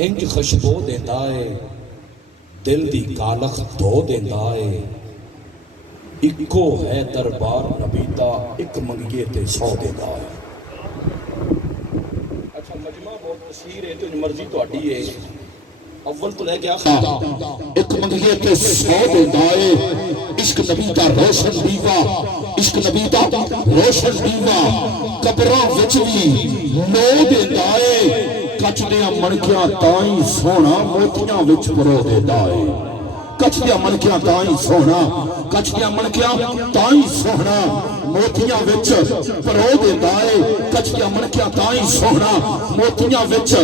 انج خوشبو دیندا ہے دل دی کالخ دھو دیندا ہے اکو ہے دربار نبی دا ایک منگیے تے 100 دیندا ہے اچھا مجمع بہت کثیر ہے تو مرضی تہاڈی ہے اول تو لے کے آخر ایک منگیے تے 100 دیندا ہے عشق نبی دا روشن دیوا عشق نبی دا روشن دیوا قبراں وچ وی لو دیندا ہے کچھدیاں منکیاں تائیں سونا موتیاں وچ پرو دیندا ہے کچھدیاں منکیاں تائیں سونا کچھدیاں منکیاں تائیں سونا موتیاں وچ پرو دیندا ہے کچھدیاں منکیاں تائیں سونا موتیاں وچ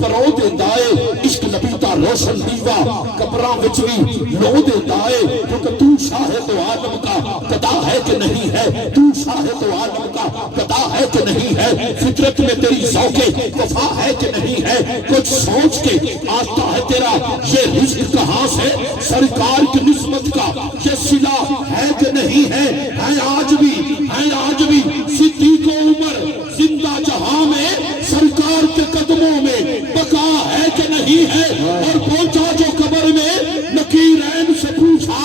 پرو دیندا ہے عشق نبی دا روشن دیوا قبراں وچ وی لو دیندا ہے کیونکہ تو شاہد عالم کا قدا ہے کہ نہیں ہے تو شاہد عالم کا قدا ہے کہ نہیں ہے فطرت میں تیری ذوق وفا ہے کہ نہیں ہے کچھ سوچ کے آتا ہے تیرا یہ رزق کہاں سے سرکار کی نسبت کا یہ صلہ ہے کہ نہیں ہے آج بھی صدیق عمر زندہ جہاں میں سرکار کے قدموں میں بقا ہے کہ نہیں ہے اور پہنچا جو قبر میں نکیرین سے پوچھا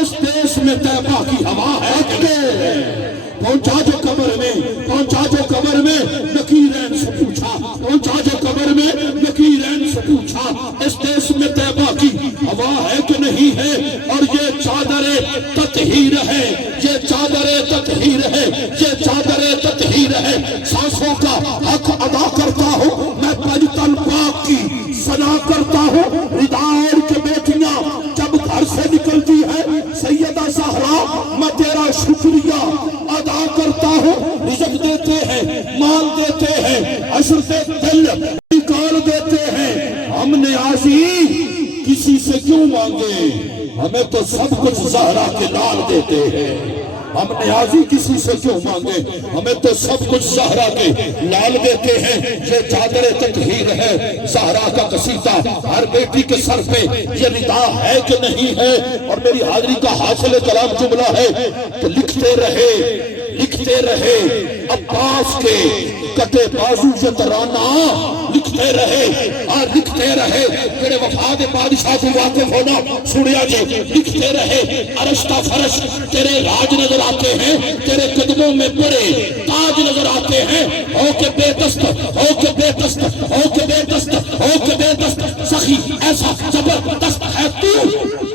اس دیش میں طیبہ کی ہوا ہے کہ نہیں پہنچا جو قبر میں نکیرین سے پوچھا پہنچا جو قبر میں نکیرین سے پوچھا اس دیش میں طیبہ کی ہوا ہے کہ نہیں ہے اور یہ چادر تطہیر ہے یہ چادر تطہیر ہے یہ چادر تطہیر ہے سانسوں کا حق ادا کرتا ہوں میں پجتن پاک کی ثنا کرتا ہوں رداؤر کے بیٹیاں جب گھر سے نکلتی ہے سیدہ زہرا میں تیرا شکریہ ادا کرتا ہوں رزق دیتے ہیں مال دیتے ہیں عشر سے دل نکال دیتے ہیں ہم نیازی کسی سے کیوں مانگے ہمیں تو سب کچھ زہرا کے لال دیتے ہیں ہم نیازی کسی سے کیوں مانگے ہمیں تو سب کچھ زہرا کے لال دیتے ہیں یہ چادر تطہیر ہے زہرا کا قصیدہ ہر بیٹی کے سر پہ یہ ردا ہے کہ نہیں ہے اور میری حاضری کا حاصل کلام جملہ ہے کہ لکھتے رہے عباس کے کٹے بازو یہ ترانہ لکھتے رہے تیرے وفاد بادشاہ کو واقف ہونا سنیا جو لکھتے رہے عرشتہ فرش تیرے راج نظر آتے ہیں تیرے قدموں میں بڑے تاج نظر آتے ہیں ہو کے بے دست سخی ایسا زبردست ہے تو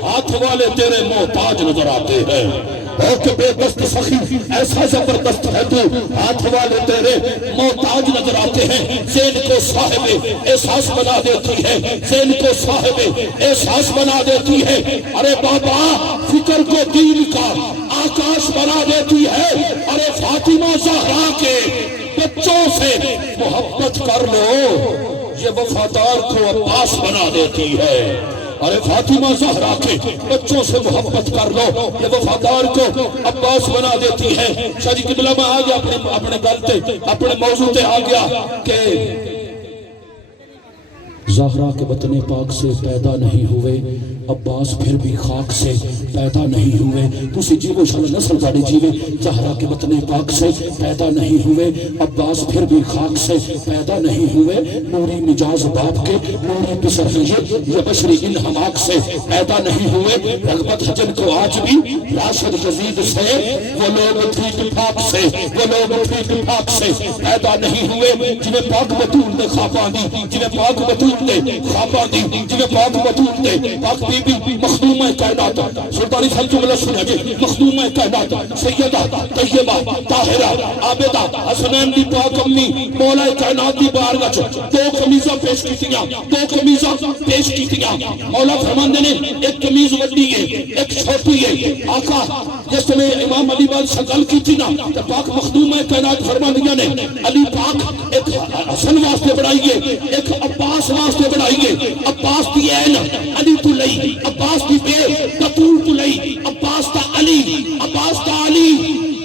ہاتھ والے تیرے محتاج نظر آتے ہیں ہو کے بے دست سخی ایسا زبردست ہے تو ہاتھ والے تیرے محتاج نظر آتے ہیں زین کو صاحب احساس بنا دیتی ہے زین کو صاحب احساس بنا دیتی ہے ارے بابا فکر کو دین کا آکاش بنا دیتی ہے ارے فاطمہ زہرا کے بچوں سے محبت کر لو یہ وفادار کو عباس بنا دیتی ہے ارے فاطمہ زہرا کے بچوں سے محبت کر لو یہ وفادار کو عباس بنا دیتی ہے شاہ جی قبلہ میں آ گیا اپنے گلتے اپنے موضوع تے آ گیا کہ زہرا کے وطن پاک سے پیدا نہیں ہوئے عباس پھر بھی خاک سے پیدا نہیں ہوئے تسی جیو شاہ نسل داڑی جیوے زہرا کے وطن پاک سے پیدا نہیں ہوئے عباس پھر بھی خاک سے پیدا نہیں ہوئے نوری مجاز باپ کے نوری پسر یہ بشری ان حماق سے پیدا نہیں ہوئے رغبت حجن کو آج بھی راشد یزید سے وہ لوگ ٹھیک پاک سے پیدا نہیں ہوئے جنہیں پاک بطول نے خواباں دی جنہیں پاک بطول نے خواباں دی جنہیں پاک بطول نے پاک بی بی مخدومہ کائنات سلطانی صاحب جملہ سنیں گے مخدومہ کائنات سیدہ طیبہ طاہرہ عابدہ حسنین دی پاک امی مولا کائنات دی بارگاہ دو قمیضہ پیش کیتیاں مولا فرماندے نے ایک قمیض وڈی ہے ایک چھوٹی ہے آقا جس میں امام علی بال شکل کی تھی نا پاک مخدومہ کائنات فرماندیاں نے علی پاک ایک حسن واسطے بڑھائیے ایک عباس واسطے بڑھائیے عباس دی این علی تو لئی عباس دی بے تطول تو لئی عباس دا علی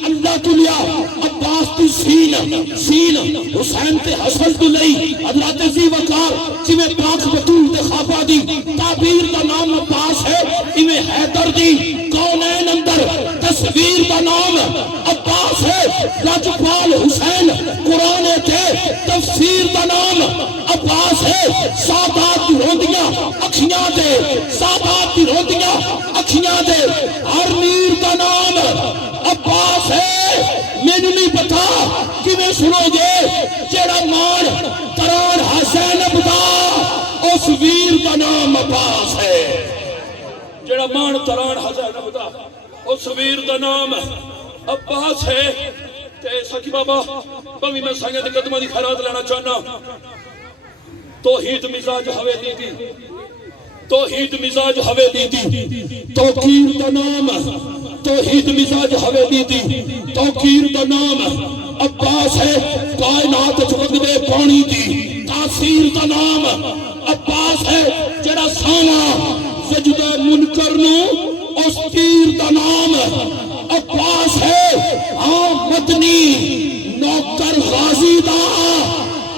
اللہ تو لیا عباس دی سین حسین تے حسن تو لئی حضرت زی وقار جویں پاک بطول تے خوابہ دی تعبیر دا نام عباس ہے ایویں حیدر دی کونین اندر تصویر دا نام عباس ہے لاجپال حسین قرآن تے تفسیر دا نام عباس ہے سادات اکھیاں دے سادات دی روندیاں اکھیاں دے ہر میر دا نام عباس ہے مینوں نہیں پتا کیویں سنو گے جیڑا مان تران حسین ابدا اس ویر دا نام عباس ہے جیڑا مان تران حسین ابدا اس ویر دا نام عباس ہے تے سکی بابا بمی میں سنگے دے قدمہ دی خیرات لینا چاہنا توحید مزاج حویلی دی توحید مزاج حویلی دی توقیر دا نام توحید مزاج حویلی دی توقیر دا نام عباس ہے کائنات چوکدے پانی دی تاثیر دا نام عباس ہے جڑا ساواں سجدہ منکر نو اس تیر دا نام عباس ہے مدنی نوکر غازی دا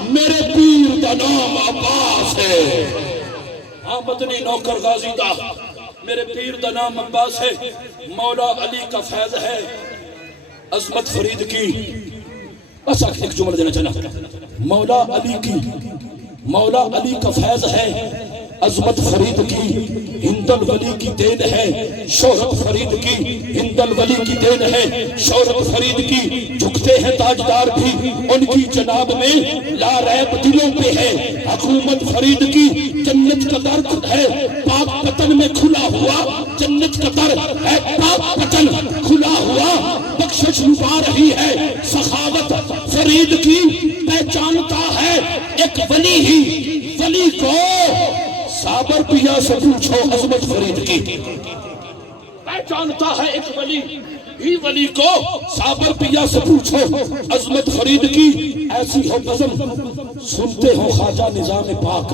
میرے پیر دا نام عباس ہے مدنی نوکر غازی دا میرے پیر دا نام عباس ہے مولا علی کا فیض ہے عظمت فرید کی بس ایک جملہ دینا چاہنا مولا علی کا فیض ہے عظمت فرید کی ہند الولی کی دین ہے شہرت فرید کی ہند الولی کی دین ہے شہرت فرید کی جھکتے ہیں تاجدار بھی ان کی جناب میں لا ریب دلوں پہ ہے حکومت فرید کی جنت کا در ہے پاک پتن میں کھلا ہوا جنت کا در ہے پاک پتن کھلا ہوا بخشش لبا رہی ہے سخاوت فرید کی پہچانتا ہے ایک ولی ہی ولی کو صابر پیا سے پوچھو عظمت فرید کی پہچانتا ہے ایک ولی ہی ولی کو صابر پیا سے پوچھو عظمت فرید کی ایسی ہو بزم سنتے ہو خواجہ نظام پاک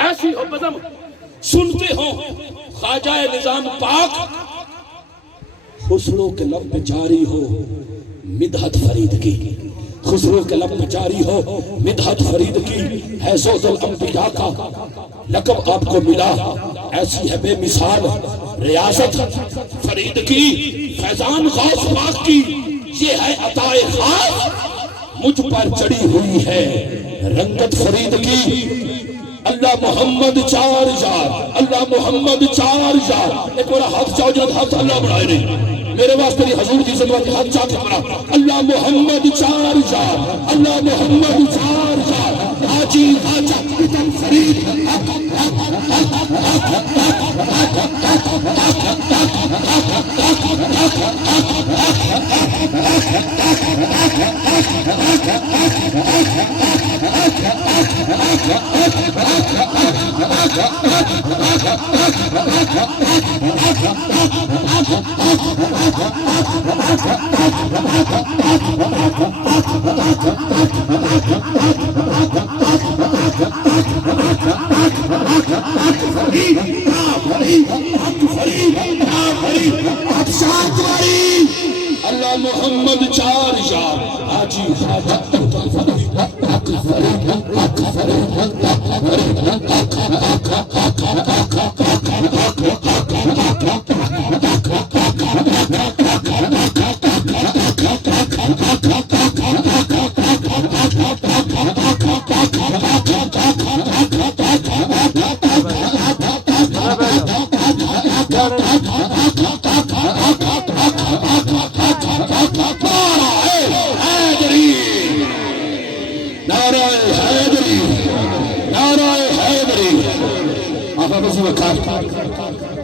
ایسی ہو بزم سنتے ہو خواجہ نظام پاک خسرو کے لب پہ جاری ہو مدحت فرید کی خسرو کے لب میں جاری ہو مدحت فرید کی ہے زوج الانبیاء کا لقب آپ کو ملا ایسی ہے بے مثال ریاست فرید کی فیضان غوث پاک کی یہ ہے عطائے خاص مجھ پر چڑھی ہوئی ہے رنگت فرید کی اللہ محمد چار جار اللہ محمد چار جار ایک بڑا ہاتھ چاہو جنت ہاتھ اللہ بڑھائے نہیں میرے واسطے حضور کی ضرورت ہاتھ چاہتے پڑا اللہ محمد چار جار اللہ محمد چار جار حاجی خواجہ پتن فرید اللہ محمد چار جار حاجی خواجہ پتن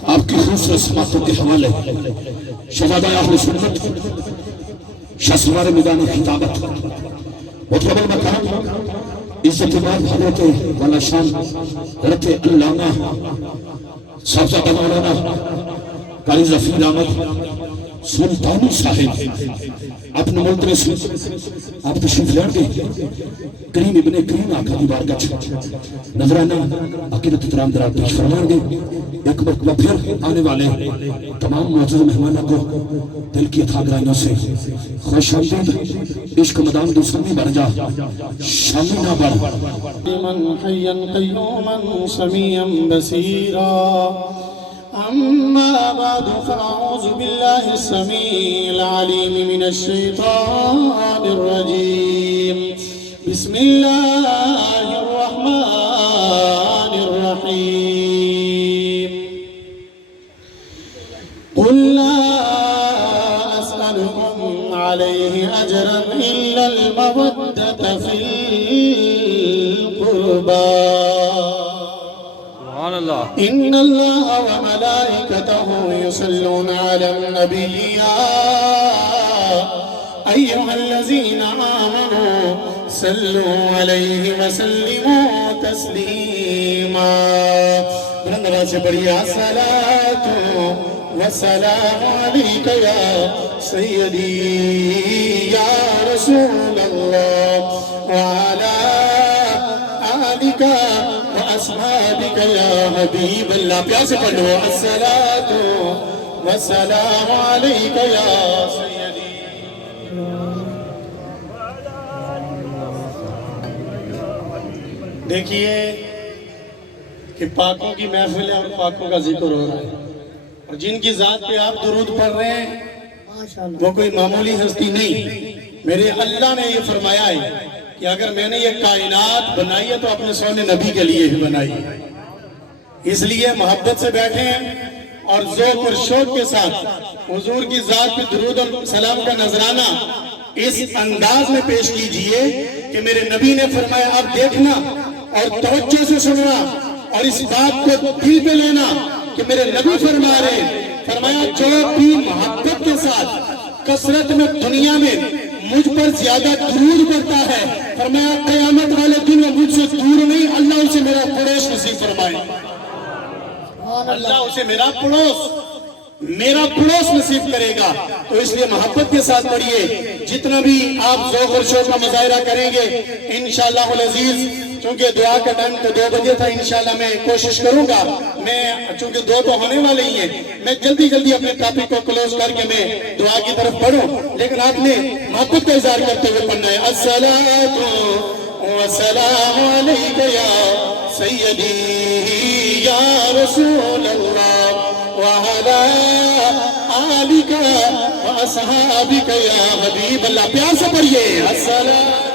آپ کی خوبصورت سماعتوں کے حوالے شہزادہ اہل سنت شہسوار میدان خطابت مطلب المقام عزت مال حضرت والا شان حضرت علامہ صاحبزادہ مولانا قاری ظفیر احمد سلطانی صاحب اپنے ملک میں سے آپ تشریف لے گئے کریم ابن کریم آقا دی بارگاہ نظرانہ عقیدت احترام درار پیش فرمان گے ایک مرتبہ پھر آنے والے تمام معزز مہمانوں کو دل کی اتھاگرائیوں سے خوش آمدید عشق مدام دوسرمی بن جا شامی نہ بڑھ من حیا قیوما سمیعا بصیرا أما بعد فأعوذ بالله السميع العليم من الشيطان الرجيم بسم اللہ الرحمن الرحیم قل لا اسألكم علیہ اجرا الا المودة فی القربى سبحان اللہ. ان اللہ وملائکته یصلون علی النبی ایہا الذین آمنوا صلوا علیہ وسلموا تسلیما. بلند آواز سے پڑھیے الصلاۃ والسلام علیک یا سیدی یا رسول اللہ وعلی آلک وأصحابك يا حبيب الله. پیار سے پڑھ لو الصلاۃ والسلام علیک یا سیدی. دیکھیے کہ پاکوں کی محفل ہے اور پاکوں کا ذکر ہو رہا ہے، اور جن کی ذات پہ آپ درود پڑھ رہے ہیں وہ کوئی معمولی ہستی نہیں. میرے اللہ نے یہ فرمایا ہے کہ اگر میں نے یہ کائنات بنائی ہے تو اپنے سونے نبی کے لیے ہی بنائی ہے. اس لیے محبت سے بیٹھے ہیں اور ذوق اور شوق کے ساتھ حضور کی ذات پہ درود اور سلام کا نذرانہ اس انداز میں پیش کیجئے کہ میرے نبی نے فرمایا آپ دیکھنا اور توجہ سے سننا اور اس بات کو دل پہ لینا کہ میرے نبی فرما رہے ہیں، فرمایا جو بھی محبت کے ساتھ کثرت میں دنیا میں مجھ پر زیادہ درود پڑتا ہے، فرمایا قیامت والے دن میں مجھ سے دور نہیں، اللہ اسے میرا پڑوس نصیب فرمائے. اللہ اسے میرا پڑوس نصیب کرے گا. تو اس لیے محبت کے ساتھ پڑھیے. جتنا بھی آپ ذوق اور شوق کا مظاہرہ کریں گے انشاءاللہ العزیز، چونکہ دعا کا ٹائم تو 2 بجے تھا، انشاءاللہ میں کوشش کروں گا، میں چونکہ 2 تو ہونے والے ہی ہیں، میں جلدی اپنے ٹاپک کو کلوز کر کے میں دعا کی طرف بڑھوں. لیکن آپ نے محبت کا اظہار کرتے ہوئے پڑھنا ہے الصلاۃ والسلام علیک یا سیدی یا رسول اللہ وعلی آلک واصحابک یا حبیب اللہ. پیار سے پڑھیے الصلاۃ.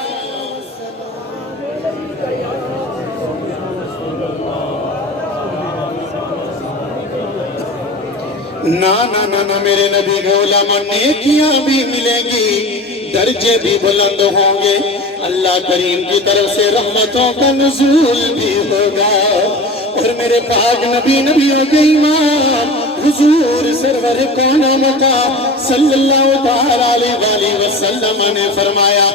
نا میرے نبی کے علماء نیکیاں بھی ملیں گی، درجے بھی بلند ہوں گے، اللہ کریم کی طرف سے رحمتوں کا نزول بھی ہوگا. اور میرے پاک نبیوں کے امام حضور سرور کون مکہ صلی اللہ علیہ وآلہ وسلم نے فرمایا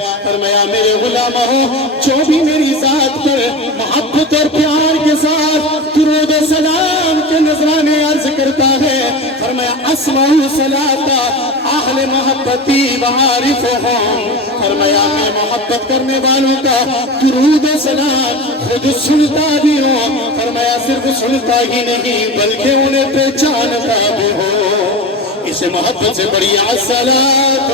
میرے غلاموں جو بھی میری ذات پر محبت اور پیار کے ساتھ درود و سلام کے نذرانے عرض کرتا ہے، فرمایا اسمع صلاۃ اہل محبتی وعارفہم، فرمایا میں محبت کرنے والوں کا درود و سلام خود سنتا بھی ہوں، فرمایا صرف سنتا ہی نہیں بلکہ انہیں پہچانتا بھی ہو. اسے محبت سے پڑھیے الصلاۃ.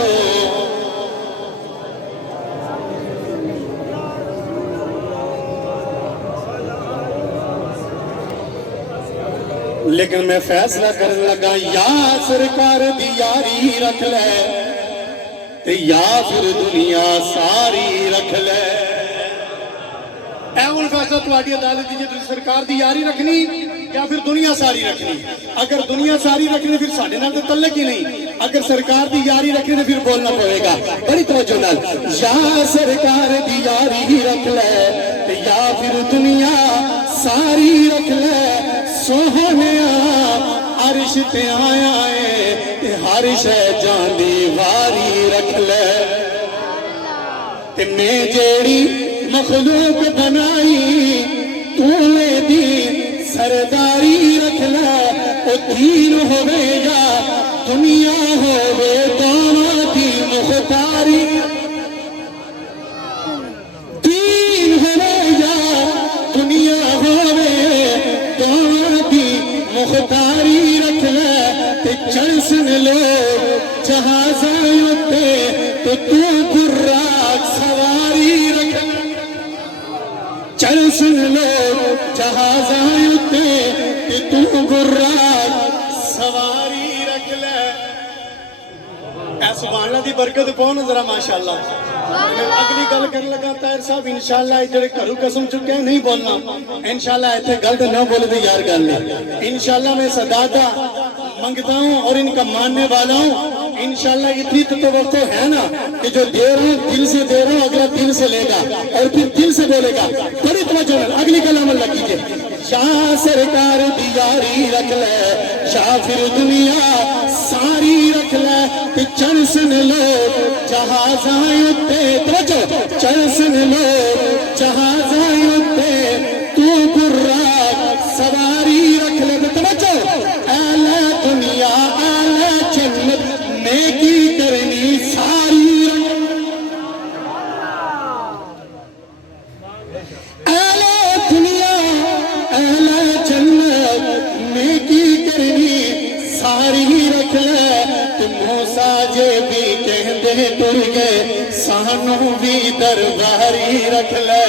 لیکن میں فیصلہ کرنے لگا یا سرکار دی یاری رکھ لے تے یا پھر دنیا ساری رکھ لے. اے فیصلہ تہاڈی عدالت دی، جے سرکار دی یاری رکھنی یا پھر دنیا ساری رکھنی. اگر دنیا ساری رکھنی پھر ساڈے نال تے تعلق ہی نہیں، اگر سرکار دی یاری رکھنی تو پھر بولنا پڑے گا. بڑی توجہ نال یا سرکار دی یاری رکھ لے تے یا پھر دنیا ساری رکھ لے. سوہنیا عرش تے آیا ہے تے ہر شے جان دی واری رکھ لے. تے میں جیڑی مخلوق بنائی تو نے دی سرداری رکھ لے. او دین ہوے یا دنیا ہوے دونوں دی مختاری، دین ہوے یا دنیا ہوے دونوں دی مختاری رکھ لے. تے چل سن لو جہازاں اُتے تو براق سواری رکھ لے. چل سن لو جہازاں اُتے تو براق سواری رکھ لے. اے سبحان اللہ دی برکت کون ذرا ماشاءاللہ. اگلی گل کر لگا طاہر صاحب انشاءاللہ جڑے گھروں قسم چکے ہیں نہیں بولنا انشاءاللہ ایتھے غلط نہ بولے تو یار گل نہیں انشاءاللہ میں صداقہ منگتا ہوں اور ان کا ماننے والا ہوں انشاءاللہ اتنی توقع ہے نا کہ جو دے رہا ہوں دل سے دے رہا ہوں اگلا دل سے لے گا اور پھر دل سے بولے گا بڑی توجہ ہے اگلی گل عمل لگیجئے شاہ سرکار دی یاری رکھ لے شاہ پھر دنیا ساری رکھ لے کہ چرسن لوگ جہازائیں اتے توجہ چرسن لوگ جہازائیں اتے تو براق سواری رکھ لے توجہ اہل دنیا اہل جنت نیکی کرنی ساری اہل دنیا اہل جنت نیکی کرنی ساری رکھ لے تو موسیٰ جے بھی کہندے ٹر گئے سانوں بھی درباری رکھ لے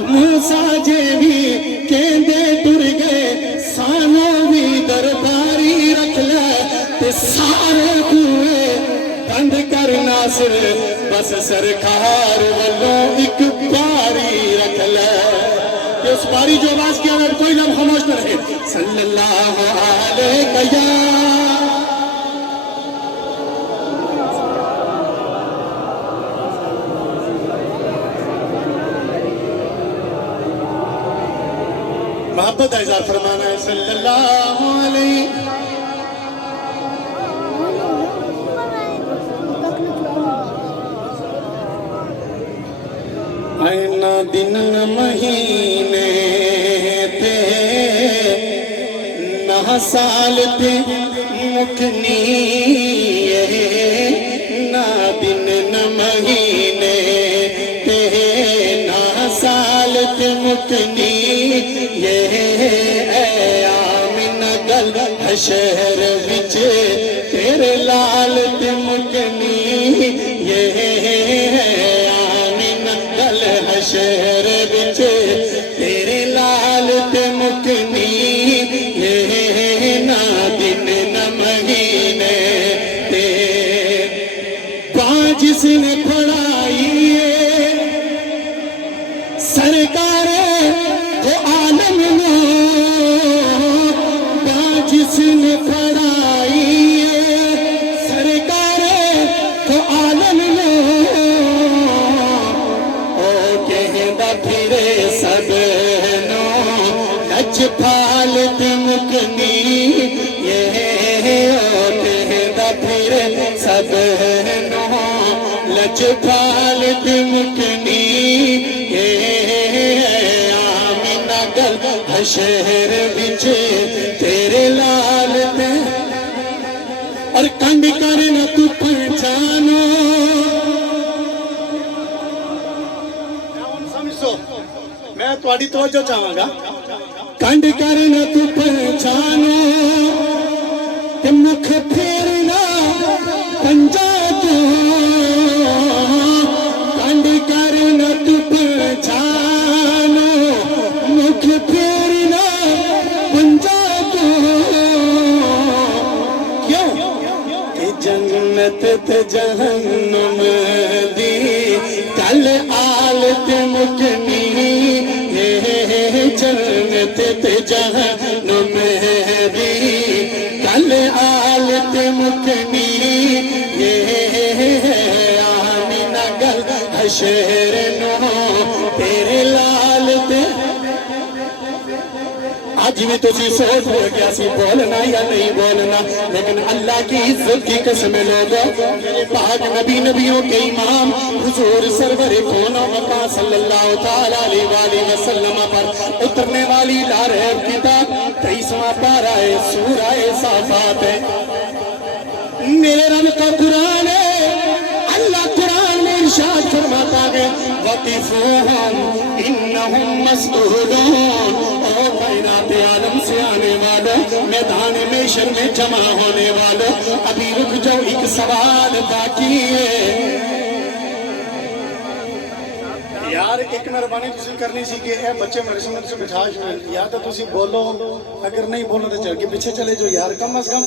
موسیٰ جے بھی کہندے ٹر گئے سانوں بھی درباری رکھ لے تے سارے ہوئے بند کر ناصر بس سرکار والوں ایک باری رکھ لے کہ اس باری جو آواز کیا اگر کوئی لمحہ خاموش نہ رہے صلی اللہ علیہ یا محبت اظہار فرمانا ہے صلی اللہ علیہ نہ دن نہ مہینے تے نہ سال تے مکنی نہ دن نہ مہینے تے نہ سال تے مکنی شہر وچ تیرے لال تے مکنی یہ آمین گل شہر وچ تیرے لال تے مکنی یہ نہ دن نہ مہینے تے پانچ جس نے پڑھائی سرکار کو عالم نو جس نے پڑھائی سرکار کو عالم لو او کہندہ پھرے سب نو لچ پھال تمکنی یہ او کہندہ پھرے سب نو لچ پھال تمکنی یہ آمینہ گل شہر بچ تیرے لال تے اور کنڈ کرنا تو پہچانو میں تواڈی توجہ چاہاں گا کنڈ کرنا تو پہچانو تے مکھ پھیرنا پنجا تو کنڈ کرنا تو پہچانو مکھ پھیرنا پنجا جنت تے جہنم دی کل آلت مکنی یہ جنت تے جہنم دی کل آلت مکنی یہ آمینہ گل شہر نو تیرے لال تے آج بھی تجھے سوچ ہو گیا سی بولنا یا نہیں بولنا لیکن اللہ کی عزت کی قسم لوگوں میرے پاک نبی نبیوں کے امام حضور سرور کون و مکان صلی اللہ تعالیٰ علیہ وسلم پر اترنے والی لارہب کتاب 23واں پارہ سورہ صافات ہے میرے رب کا قرآن ہے اللہ قرآن میں ارشاد فرماتا ہے وَقِفُوهُمْ إِنَّهُمْ مَسْئُولُونَ او کائنات عالم سے آنے والوں میدان محشر میں جمع ہونے والوں ابھی رک جاؤ ایک سوال باقی ہے یار ایک مہربانی تسی کرنی سی کہ اے بچے میرے سمجھ سے بٹھا شوئے یا تو تسی بولو اگر نہیں بولو تو چل کے پیچھے چلے جو یار کم از کم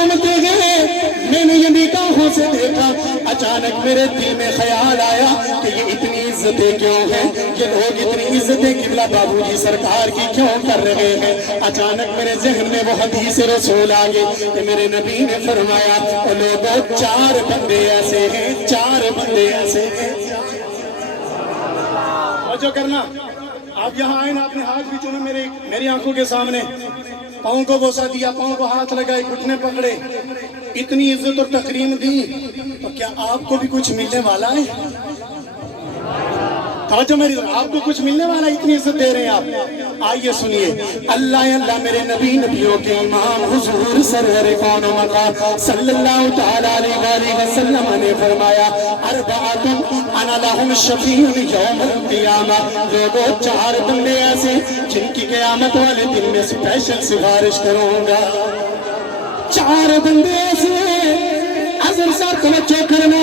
چومتے گئے، میں نے یہ نگاہوں سے دیکھا، اچانک میرے دل میں خیال آیا کہ یہ اتنی عزتیں کیوں ہیں، یہ لوگ اتنی عزتیں قبلہ بابو جی سرکار کی کیوں کر رہے ہیں۔ اچانک میرے ذہن میں وہ حدیث رسول آگئے کہ میرے نبی نے فرمایا او لوگوں 4 بندے ایسے ہیں، 4 بندے ایسے ہیں۔ توجہ کرنا، آپ یہاں آئیں نا، اپنے ہاتھ بھی چومیں میری آنکھوں کے سامنے، پاؤں کو بوسہ دیا، پاؤں کو ہاتھ لگائے، گھٹنے پکڑے، اتنی عزت اور تکریم دی، تو کیا آپ کو بھی کچھ ملنے والا ہے؟ توجہ میری طرف، آپ کو کچھ ملنے والا ہے، اتنی عزت دے رہے ہیں آپ۔ آئیے سنیے، اللہ میرے نبی نبیوں کے امام حضور سرور کون و مقام صلی اللہ تعالیٰ علیہ وسلم نے فرمایا اربعۃ انا لہم شفیع یوم القیامہ، لوگوں 4 بندے ایسے جن کی قیامت والے دن میں اسپیشل سفارش کروں گا۔ 4 بندے ایسے حضرت صاحب توجہ کرنا،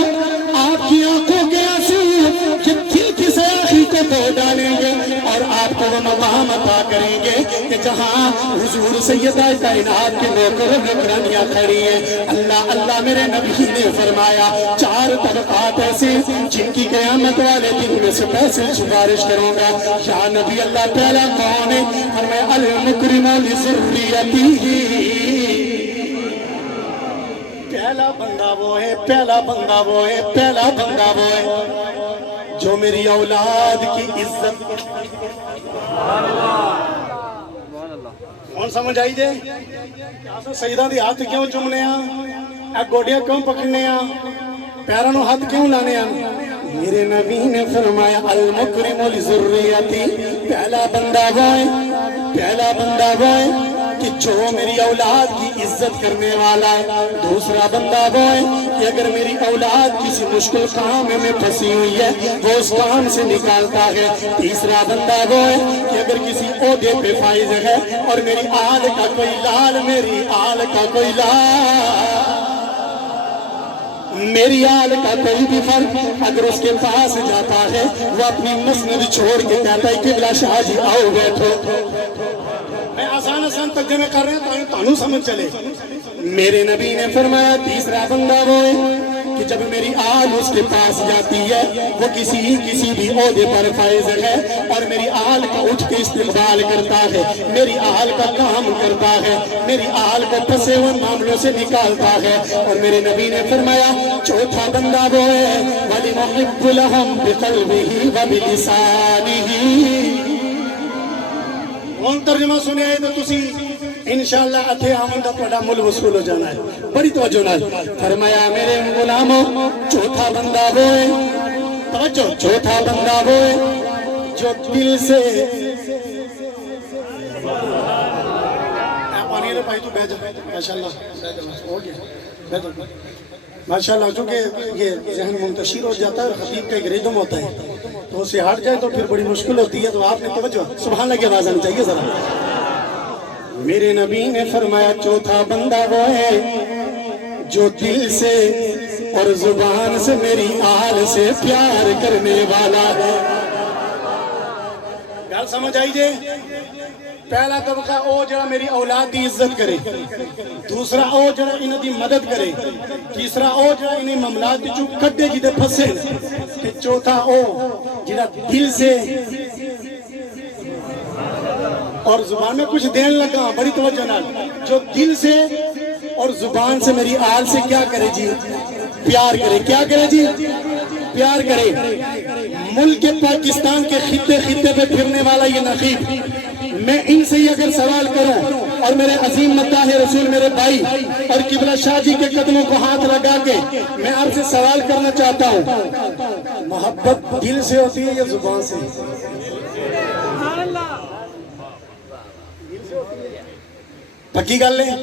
آپ کی آنکھوں کے آنسو یہ دل کی سیاحی کو دھو ڈالیں گے اور آپ کو وہ مقام عطا کریں گے کہ جہاں حضور سیدہ کائنات کے نوکر و نوکرانیاں کھڑی ہیں۔ اللہ اللہ میرے نبی نے فرمایا 4 طبقات ایسے جن کی قیامت والے دن میں سے پیسے سفارش کروں گا۔ یا نبی اللہ پہلا کون ہے؟ فرمایا المکرم لذریتہ، پہلا بندہ وہ ہے، پہلا بندہ وہ ہے، پہلا بندہ وہ ہے جو میری اولاد کی عزت۔ کون سمجھ آئی جے؟ سیدہ دی ہاتھ کیوں چومنے اے گوڑیاں کیوں پکڑنے پیروں نو ہاتھ کیوں لانے میرے نبی نے فرمایا المکرم لذریتی، پہلا بندہ وہ ہے، پہلا بندہ وہ ہے کہ جو میری اولاد کی عزت کرنے والا ہے۔ دوسرا بندہ وہ ہے کہ اگر میری اولاد کسی مشکل کام میں پھنسی ہوئی ہے وہ اس کام سے نکالتا ہے۔ تیسرا بندہ وہ ہے کہ اگر کسی عہدے پہ فائز ہے اور میری آل کا کوئی لال، میری آل کا کوئی لال، میری آل کا کوئی بھی فرد اگر اس کے پاس جاتا ہے وہ اپنی مسند چھوڑ کے کہتا ہے قبلہ شاہ جی آؤ بیٹھو۔ میں آسان ترجمے کر رہے ہیں تانوں سمجھ چلے۔ میرے نبی نے فرمایا تیسرا بندہ وہ ہے کہ جب میری آل اس کے پاس جاتی ہے وہ کسی بھی عہدے پر فائز ہے اور میری آل کا اٹھ کے استقبال کرتا ہے، میری آل کا کام کرتا ہے، میری آل کو پھنسے ہوئے معاملوں سے نکالتا ہے۔ اور میرے نبی نے فرمایا چوتھا بندہ وہ ہے وَلِمُحِبُّ لَهُمْ بِقَلْبِهِ وَبِلِسَانِهِ۔ کون ترجمہ سنے آئے تو تسی انشاءاللہ اتھے آمندہ پڑا مل وصول ہو جانا ہے۔ بڑی توجہ نہ فرمایا میرے غلاموں چوتھا بندہ وہ ہے، توجہ، چوتھا بندہ وہ ہے جو دل سے پانی لے پائی تو بیجا ماشاءاللہ ہو گیا ماشاءاللہ، چونکہ یہ ذہن منتشر ہو جاتا ہے اور خطیب کا ایک ریدم ہوتا ہے تو اسے ہٹ جائے تو پھر بڑی مشکل ہوتی ہے، تو آپ نے توجہ سبحان اللہ کی آواز آنی چاہیے ذرا۔ میرے نبی نے فرمایا چوتھا بندہ وہ ہے جو دل سے اور زبان سے میری آل سے پیار کرنے والا ہے۔ گل سمجھ آئی جے؟ پہلا طبقہ او جڑا میری اولاد دی عزت کرے، دوسرا او جڑا انہاں دی مدد کرے، تیسرا او جڑا انہیں معاملات دی چوک کڈے جدے پھسے، کہ چوتھا او جڑا دل سے اور زبان میں کچھ دین لگا، بڑی توجہ نال، جو دل سے اور زبان سے میری آل سے کیا کرے جی؟ پیار کرے۔ کیا کرے جی؟ پیار کرے۔ ملک پاکستان کے خطے خطے پہ پھرنے والا یہ نقیب، میں ان سے ہی اگر سوال کروں اور میرے عظیم مداح رسول میرے بھائی اور قبلہ شاہ جی کے قدموں کو ہاتھ لگا کے میں آپ سے سوال کرنا چاہتا ہوں، محبت دل سے ہوتی ہے یا زبان سے؟ پکی گل ہے،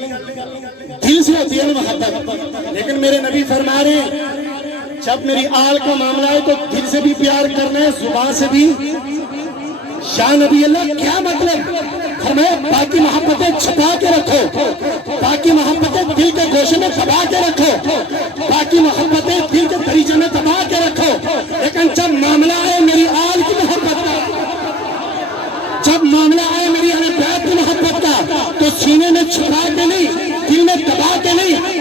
دل سے ہوتی ہے محبت، لیکن میرے نبی فرما رہے ہیں جب میری آل کا معاملہ ہے تو دل سے بھی پیار کرنا ہے، زبان سے بھی۔ یا نبی اللہ کیا مطلب؟ فرمایا باقی محبتیں چھپا کے رکھو، باقی محبتیں دل کے گوشے میں دبا کے رکھو، باقی محبتیں دل کے دریچے میں دبا کے رکھو، لیکن جب معاملہ ہے میری آل کی محبت کا، جب معاملہ ہے میری اہل بیت کی محبت کا، تو سینے میں چھپا کے نہیں، دل میں دبا کے نہیں،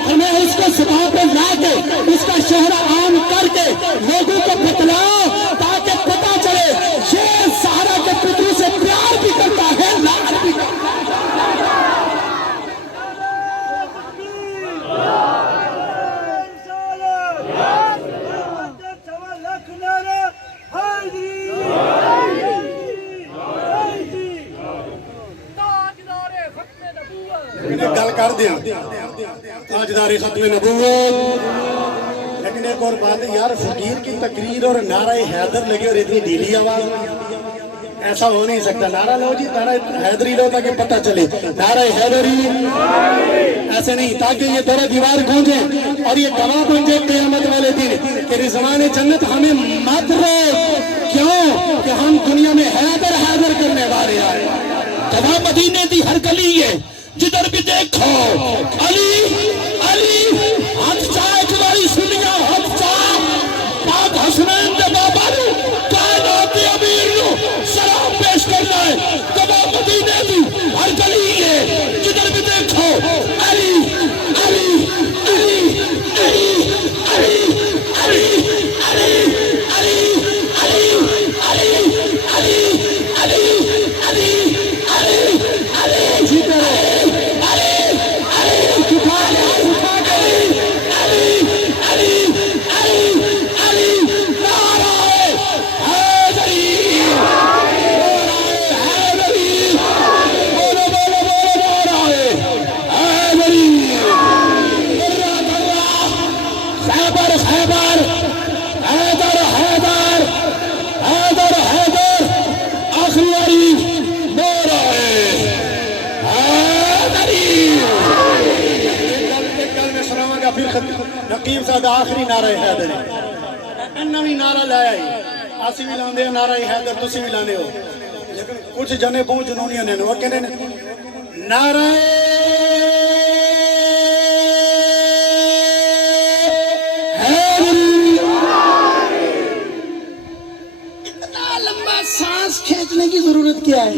کو زبان پہ لا کے اس کا شہرہ عام کر کے لوگوں کو بتلاؤ تاکہ پتہ چلے یہ زہرا کے پتروں سے پیار بھی کرتا ہے لعنت بھی کرتا ہے. گل کر دیا تاجدار ختم نبوت. لیکن ایک اور بات ہے یار، فقیر کی تقریر اور نعرہ حیدر لگے اور اتنی ڈھیلی آواز، ایسا ہو نہیں سکتا. نعرہ لو جی، نعرہ حیدری لو تاکہ پتہ چلے نعرہ حیدری. ایسے نہیں، تاکہ یہ دور دیوار گونجے اور یہ گواہ بن جائے قیامت والے دن کہ رضوان جنت ہمیں مت روک. کیوں کہ ہم دنیا میں حیدر حیدر کرنے والے آئے. گواہ مدینے دی ہر گلی ہے، جدھر بھی دیکھو علی علی. ہاتھ چاہ ایک باری سنیا، ہاتھ چاہ پاک حسنین دے بابا نو کائنات دے امیر نو سلام پیش کرنا ہے. گواہ مدینے دی ہر گلی ہے، جدھر بھی دیکھو علی علی علی علی علی علی علی علی علی علی علی علی علی علی علی جی کرے نقیب صاحب آخری نعرہ حیدر ہے. نوی نعرہ لایا ہی آسی بھی لاندے ہیں نعرہ حیدر، تسی بھی لانے ہو. لیکن کچھ جنے بہت جنونیاں نے وہ کہنے نعرہ اتنا لمبا سانس کھینچنے کی ضرورت کیا ہے؟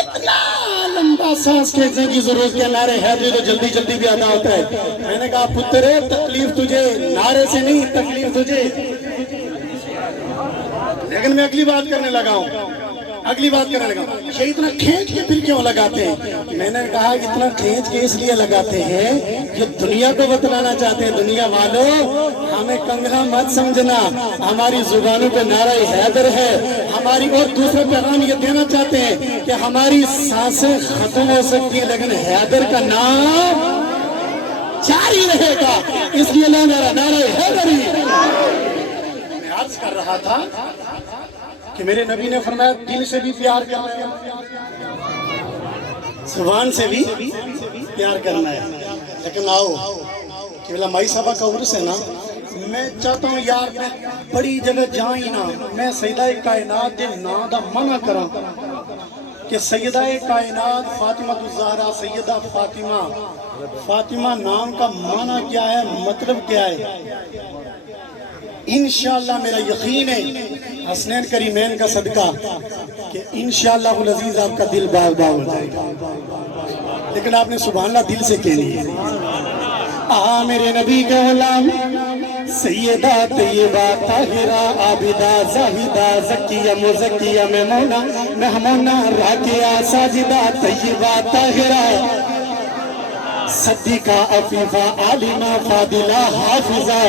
اتنا لمبا سانس کھینچنے کی ضرورت کیا؟ نعرہ حیدری تو جلدی جلدی بھی ادا ہوتا ہے. میں نے کہا پترے تکلیف تجھے نعرے سے نہیں، تکلیف تجھے. لیکن میں اگلی بات کرنے لگا ہوں. یہ اتنا کھینچ کے پھر کیوں لگاتے ہیں؟ میں نے کہا اتنا کھینچ کے اس لیے لگاتے ہیں کہ دنیا کو بتلانا چاہتے ہیں دنیا والوں ہمیں کنگنا مت سمجھنا، ہماری زبانوں پہ نعرہ حیدر ہے ہماری. اور دوسرا پیغام یہ دینا چاہتے ہیں کہ ہماری سانسیں ختم ہو سکتی ہیں لیکن حیدر کا نام جاری رہے گا، اس لیے نعرہ حیدری. میں عرض کر رہا تھا کہ میرے نبی نے فرمایا دل سے بھی پیار کرنا ہے، زبان سے بھی پیار کرنا ہے. لیکن آؤ کہ بلا مائی صاحبہ کا عرص ہے نا، میں چاہتا ہوں یار میں بڑی جگہ جائیں نا، میں سیدہ کائنات دے نا دا منع کرا کہ سیدہ کائنات فاطمہ الزہرا سیدہ فاطمہ نام کا معنی کیا ہے، مطلب کیا ہے. انشاءاللہ میرا یقین ہے حسنین کریمین کا صدقہ کہ انشاءاللہ العزیز آپ کا دل باغ باغ ہو جائے گا. لیکن آپ نے سبحان اللہ دل سے کہنی ہے. میرے نبی کا غلام سیدہ طیبہ طاہرہ عابدہ زاہدہ زکیہ مزکیہ میمونہ محمونہ راکعہ ساجدہ طیبہ طاہرہ صدیقہ عفیفہ عالمہ فاضلہ حافظہ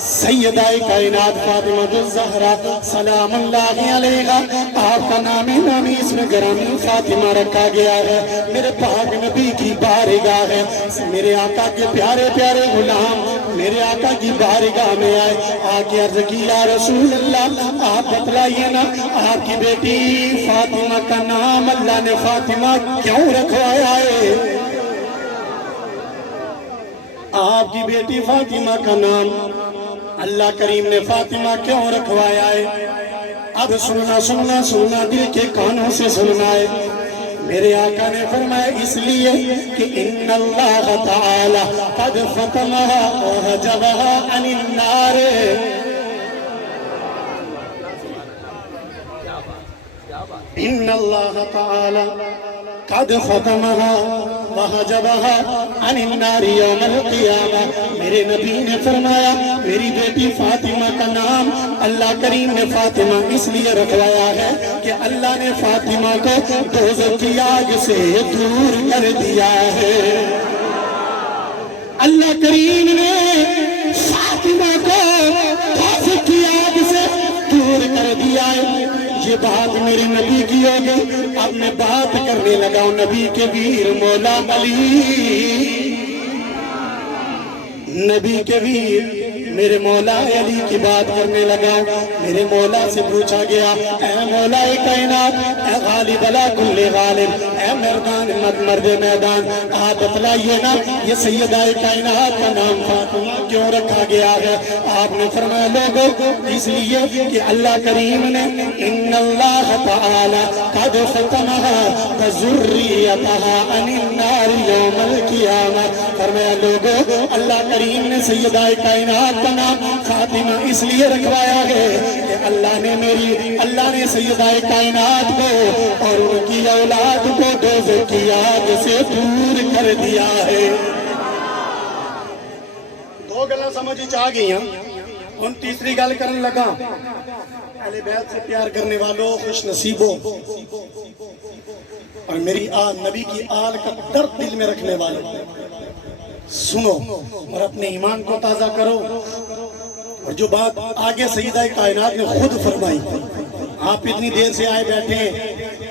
سیدہ کائنات فاطمہ الزہرا سلام اللہ علیہا. آپ کا نامی اس میں گرامی فاطمہ رکھا گیا ہے. میرے پاک نبی کی بارگاہ ہے، میرے آقا کے پیارے پیارے غلام میرے آقا کی بارگاہ میں آئے. آکے عرض کی یا رسول اللہ آپ بتلائیے نا آپ کی بیٹی فاطمہ کا نام اللہ نے فاطمہ کیوں رکھوایا ہے؟ آپ کی بیٹی فاطمہ کا نام اللہ کریم نے فاطمہ کیوں رکھوایا ہے؟ اب سننا دل کے کانوں سے سننا ہے. میرے آقا نے فرمایا اس لیے کہ ان اللہ تعالی قد فطمها وحجبها عن النار. ان اللہ تعالی قد ختمها وحجبها عن النار یوم القیامہ. میرے نبی نے فرمایا میری بیٹی فاطمہ کا نام اللہ کریم نے فاطمہ اس لیے رکھوایا ہے کہ اللہ نے فاطمہ کو دوزخ کی آگ سے دور کر دیا ہے. اللہ کریم نے فاطمہ کو دوزخ کی آگ سے دور کر دیا ہے. یہ بات میرے نبی کی ہوگی. اب میں بات کرنے لگا ہوں نبی کے ویر مولا علی. نبی کے ویر میرے مولا علی کی بات کرنے لگا. میرے مولا سے پوچھا گیا اے مولا کائنات، اے غالب علی کل غالب، اے مردان مرد میدان، آپ بتلائیے نا یہ سیدہ کائنات کا نام فاطمہ کیوں رکھا گیا ہے؟ آپ نے فرمایا لوگوں اس لیے کہ اللہ کریم نے ان اللہ تعالی قد ختمها وذریتها عن النار یوم القیامہ. فرمایا لوگوں اللہ کریم نے سیدہ کائنات کا نام فاطمہ اس لیے رکھوایا ہے کہ اللہ نے سیدہ کائنات کو اور ان کی اولاد کو دوزخ کی آگ سے دور کر دیا ہے. دو گلاں سمجھ آ گئی ہیں. ان تیسری گل کرنے لگا اہل بیت سے پیار کرنے والوں خوش نصیبوں اور میری نبی کی آل کا درد دل میں رکھنے والوں سنو اور اپنے ایمان کو تازہ کرو. اور جو بات آگے سیدہ کائنات نے خود فرمائی، آپ اتنی دیر سے آئے بیٹھے ہیں،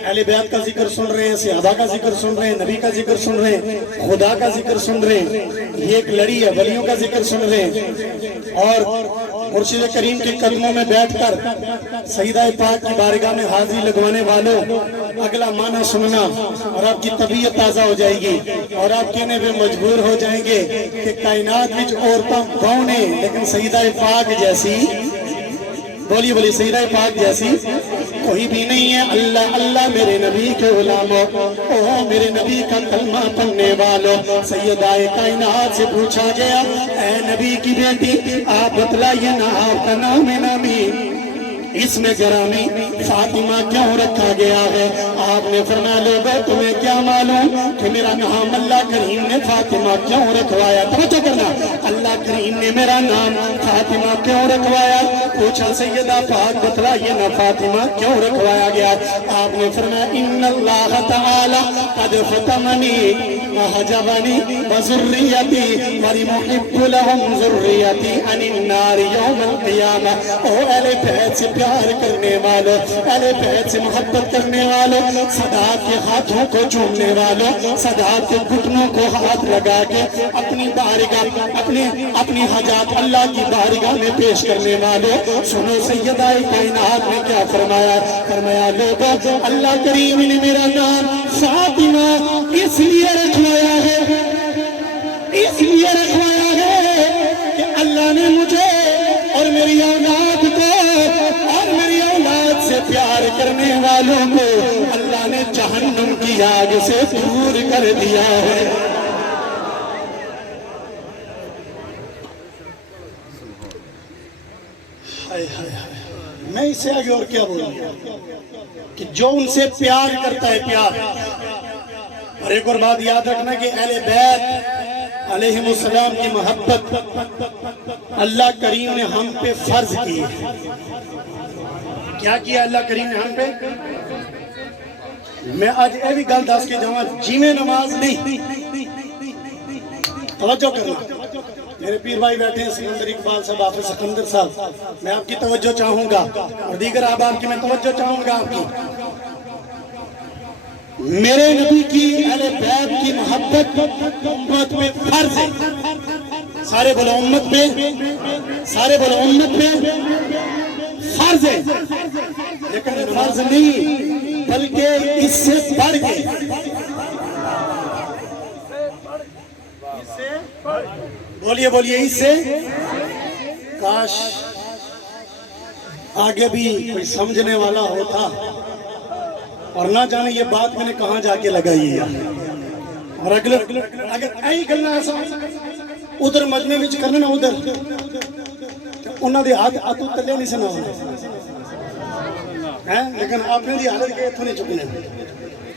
اہل بیت کا ذکر سن رہے ہیں، صحابہ کا ذکر سن رہے ہیں، نبی کا ذکر سن رہے ہیں، خدا کا ذکر سن رہے ہیں. یہ ایک لڑی ہے، ولیوں کا ذکر سن رہے ہیں اور مرشد کریم کے قدموں میں بیٹھ کر سیدہ پاک کی بارگاہ میں حاضری لگوانے والوں اگلا معنی سننا اور آپ کی طبیعت تازہ ہو جائے گی اور آپ کہنے پہ مجبور ہو جائیں گے کہ کائنات میں عورتاں کون ہیں لیکن سیدہ پاک جیسی، بولیے بولیے سیدہ پاک جیسی کوئی بھی نہیں ہے. اللہ اللہ میرے نبی کے غلاموں، او میرے نبی کا کلمہ پڑھنے والوں، سیدہ کائنات سے پوچھا گیا اے نبی کی بیٹی آپ بتلائیے نا آپ کا نام نامی اس میں گرامی فاطمہ کیوں رکھا گیا ہے؟ آپ نے فرمایا لوگوں تمہیں کیا معلوم کہ میرا نام اللہ کریم نے فاطمہ کیوں رکھوایا؟ توجہ کرنا، اللہ کریم نے میرا نام فاطمہ کیوں رکھوایا؟ پوچھا سیدہ پاک بتلائیے نا فاطمہ کیوں رکھوایا گیا؟ آپ نے فرمایا ان اللہ تعالی قد ختمنی وحجبنی وذریتی ولمحب لهم ذریتی عن النار یوم القیامہ. او اہل بیت سے پیار کرنے والوں، اہل بیت سے محبت کرنے والوں، صداقت کے ہاتھوں کو چومنے والوں، صداقت کے گھٹنوں کو ہاتھ لگا کے اپنی بارگاہ اپنی حاجات اللہ کی بارگاہ میں پیش کرنے والوں، سنو سیدہ کائنات نے کیا فرمایا؟ فرمایا لوگوں اللہ کریم نے میرا نام فاطمہ اس لیے رکھوایا ہے، اس لیے رکھوایا ہے کہ اللہ نے مجھے اور میری اولاد کو اور میری اولاد سے پیار کرنے والوں کو اللہ نے جہنم کی آگ سے دور کر دیا ہے. میں اس سے آگے اور کیا بولوں کہ جو ان سے پیار کرتا ہے پیار. اور ایک اور بات یاد رکھنا کہ اہل بیت علیہ السلام کی محبت اللہ کریم نے ہم پہ فرض کی ہے. کیا کیا اللہ کریم نے ہم پہ؟ میں آج اے بھی گل دس کے جاؤں جی میں نماز نہیں. توجہ کرنا، میرے پیر بھائی بیٹھے ہیں سکندر اقبال صاحب، حافظ سکندر صاحب، میں آپ کی توجہ چاہوں گا اور دیگر احباب کی میں توجہ چاہوں گا آپ کی. میرے نبی کی اہل بیت کی محبت امت میں فرض ہے. سارے بولو امت پہ، سارے بولو امت پہ فرض ہے. لیکن فرض نہیں بلکہ اس سے بڑھ کے، بولیے بولیے اس سے، کاش آگے بھی کوئی سمجھنے والا ہوتا اور نہ جانے یہ بات میں نے کہاں جا کے لگائی ہے. اور اگر ایہی گلنا ایسا ادھر مجمع وچ کرنا نا ادھر انہاں دے ہاتھ تلے نہیں سنا ہونا، لیکن آپ نے دی حالت کے اتھوں نہیں چکنے.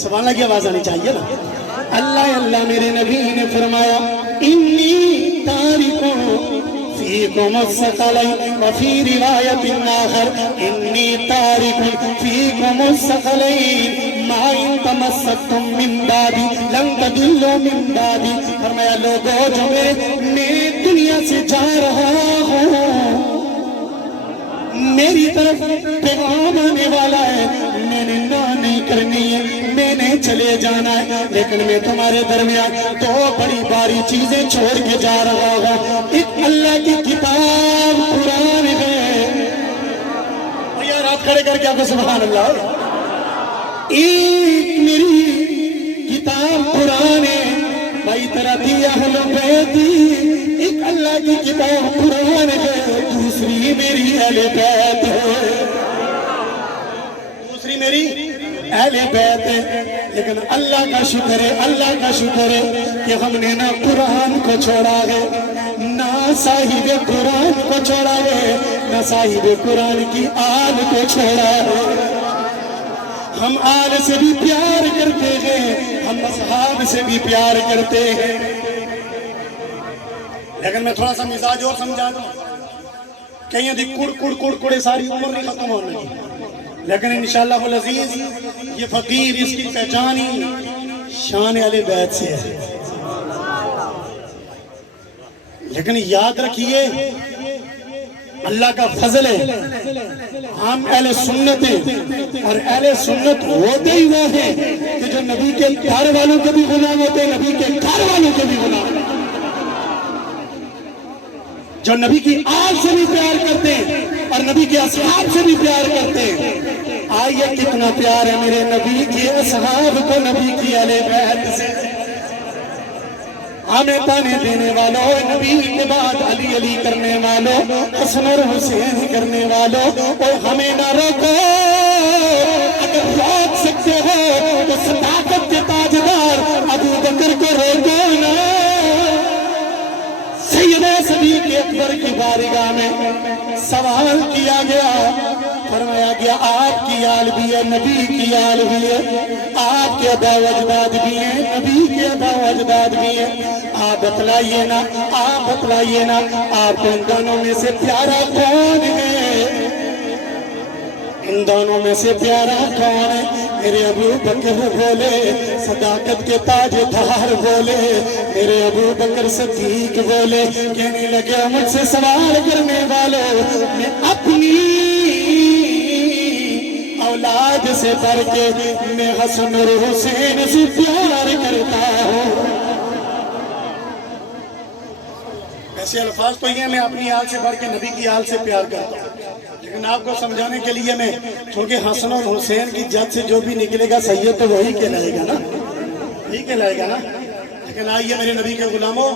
سبحان اللہ کی آواز آنی چاہیے نا. اللہ اللہ میرے نبی نے فرمایا انی تارکو فیکم الثقلین وفی روایت آخر انی تارک فیکم الثقلین ما ان تمسکتم من بعدی لن تضلوا من بعدی. فرمایا لوگوں جو میں دنیا سے جا رہا ہوں میری طرف پیغام آنے والا ہے, میں نے نہ نہیں کرنی ہے, میں نے چلے جانا ہے, لیکن میں تمہارے درمیان دو بڑی باری چیزیں چھوڑ کے جا رہا ہوں. ایک اللہ کی کتاب قرآن ہے, یار ہاتھ کھڑے کر کے آپ کو سبحان اللہ. ایک میری کتاب قرآن ہے بھائی تراتی اہل بیتی, ایک اللہ کی کتاب قرآن ہے, دوسری میری اہل بیت ہے, دوسری میری اہل بیت ہے. لیکن اللہ کا شکر ہے, اللہ کا شکر ہے کہ ہم نے نہ قرآن کو چھوڑا ہے, نہ صاحب قرآن کو چھوڑا ہے, نہ صاحب قرآن کی آل کو چھوڑا ہے. ہم آل سے بھی پیار کرتے ہیں, ہم اصحاب سے بھی پیار کرتے ہیں. لیکن میں تھوڑا سا مزاج اور سمجھا دوں, کہیں دی کڑ کڑے ساری عمر نہیں ختم ہونے کی, لیکن انشاءاللہ العزیز یہ فقیر اس کی پہچانی شان اہل بیت سے ہے. لیکن یاد رکھیے اللہ کا فضل ہے, ہم اہل سنت ہیں, اور اہل سنت ہوتے ہی وہ ہیں کہ جو نبی کے گھر والوں کے بھی غلام ہوتے ہیں, نبی کے گھر والوں کے بھی غلام, جو نبی کی آل سے بھی پیار کرتے ہیں اور نبی کے اصحاب سے بھی پیار کرتے ہیں. آئیے کتنا پیار ہے میرے نبی کے اصحاب کو نبی کی اہل بیت سے. ہمیں تانے دینے والوں, نبی کے بعد علی علی کرنے والوں, حسن اور حسین کرنے والوں, اور ہمیں نہ روکو. اگر روک سکتے ہو تو صداقت کے تاجدار ابو بکر کو روکو نا. سیدنا صدیق اکبر کی بارگاہ میں سوال کیا گیا, فرمایا گیا آپ کی آل بھی ہے, نبی کی آل بھی ہے, آپ کے ابا و اجداد بھی ہیں, نبی کے ابا و اجداد بھی ہیں, آپ بتلائیے نا, آپ بتلائیے نا آپ کو ان دونوں میں سے پیارا کون ہے, ان دونوں میں سے پیارا کون ہے. میرے ابو بکر بولے صداقت کے تاج دھار بولے, میرے ابو بکر صدیق بولے, کہنے لگے مجھ سے سوال کرنے والوں, میں اپنی اولاد سے بڑھ کے میں حسن اور حسین سے پیار کرتا ہوں. ایسے الفاظ تو یہ میں اپنی آل سے بڑھ کے نبی کی آل سے پیار کرتا ہوں, لیکن آپ کو سمجھانے کے لیے میں, چونکہ حسن اور حسین کی جد سے جو بھی نکلے گا سید تو وہی کہلائے گا نا, وہی کہلائے گا نا. لیکن آئیے میرے نبی کے غلاموں,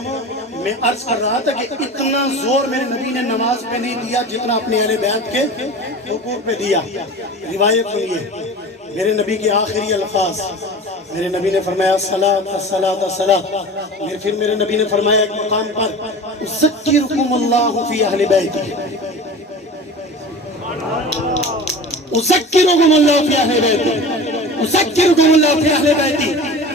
میں عرض کر رہا تھا کہ اتنا زور میرے نبی نے نماز پہ نہیں دیا جتنا اپنے اہل بیت کے حقوق پہ دیا. روایت سنیے میرے نبی کے آخری الفاظ, میرے نبی نے فرمایا الصلاۃ الصلاۃ الصلاۃ. پھر میرے نبی نے فرمایا ایک مقام پر اذکرکم اللہ فی اہل بیتی, اذکرکم اللہ فی اہل بیتی, اذکرکم اللہ فی اہل بیتی.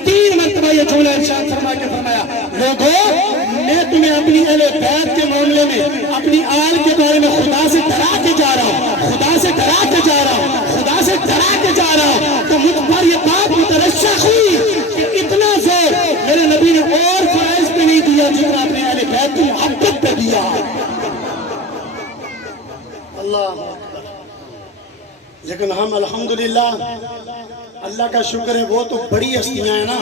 3 مرتبہ یہ جملہ ارشاد فرما کے فرمایا لوگوں میں تمہیں اپنی اہل بیت کے معاملے میں اپنی آل کے بارے میں خدا سے ڈرا کے جا رہا ہوں, خدا سے ڈرا کے جا رہا ہوں, خدا سے ڈرا کے جا رہا ہوں. تو مجھ پر یہ بات مترشح ہوئی کہ اتنا زور میرے نبی نے اور فرائض پہ نہیں دیا جتنا اپنے اہل بیت کی محبت پہ دیا. اللہ. لیکن ہم الحمدللہ اللہ کا شکر ہے وہ تو بڑی ہستیاں ہیں نا,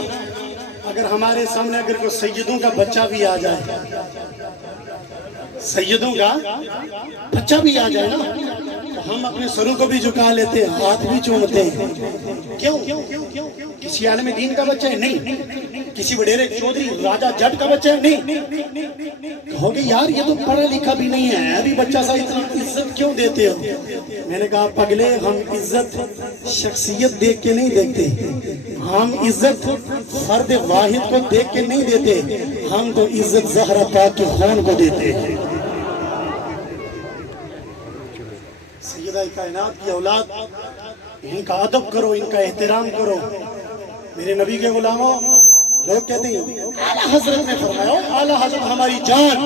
اگر ہمارے سامنے اگر کوئی سیدوں کا بچہ بھی آ جائے, سیدوں کا بچہ بھی آ جائے نا, تو ہم اپنے سروں کو بھی جھکا لیتے ہیں, ہاتھ بھی چومتے ہیں. کیوں؟ کسی عالم دین کا بچہ ہے نہیں, کسی وڈیرے چودھری راجہ جٹ کا بچہ ہے نہیں. کہو گے یار یہ تو پڑھا لکھا بھی نہیں ہے, ابھی بچہ سا اتنا عزت کیوں دیتے ہو؟ میں نے کہا پگلے, ہم عزت شخصیت دیکھ کے نہیں دیکھتے, ہم عزت فرد واحد کو دیکھ کے نہیں دیتے, ہم تو عزت زہرا پاک کے خون کو دیتے ہیں. سیدہ کائنات کی اولاد, ان کا ادب کرو, ان کا احترام کرو. میرے نبی کے غلاموں لوگ کہتے ہیں اعلیٰ حضرت نے فرمایا، اعلیٰ حضرت ہماری جان،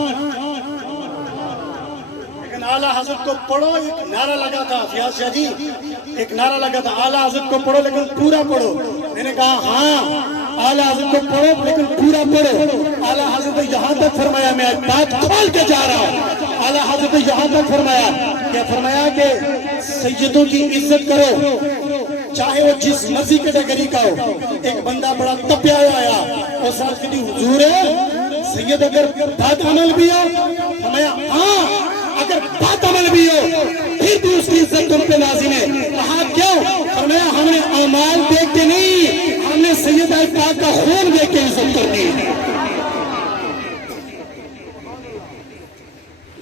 لیکن اعلیٰ حضرت کو پڑھو، ایک نعرہ لگا تھا فیاض شاہ جی، ایک نعرہ لگا تھا اعلیٰ حضرت کو پڑھو لیکن پورا پڑھو۔ میں نے کہا ہاں اعلیٰ حضرت کو پڑھو لیکن پورا پڑھو۔ اعلیٰ حضرت نے یہاں تک فرمایا، میں بات کھول کے جا رہا ہوں، اعلیٰ حضرت نے یہاں تک فرمایا، کیا فرمایا کہ سیدوں کی عزت کرو چاہے وہ جس مرضی کیٹیگری کا ہو۔ ایک بندہ بڑا تپیا آیا اور ساتھ کہتی حضور سید اگر بات عمل بھی ہو، فرمایا ہاں اگر بات عمل بھی ہو پھر بھی اس کی عزت تم پہ لازم ہے۔ کہا کیوں؟ فرمایا ہم نے اعمال دیکھ کے نہیں، ہم نے سید پاک کا خون دیکھ کے عزت کرنی ہے۔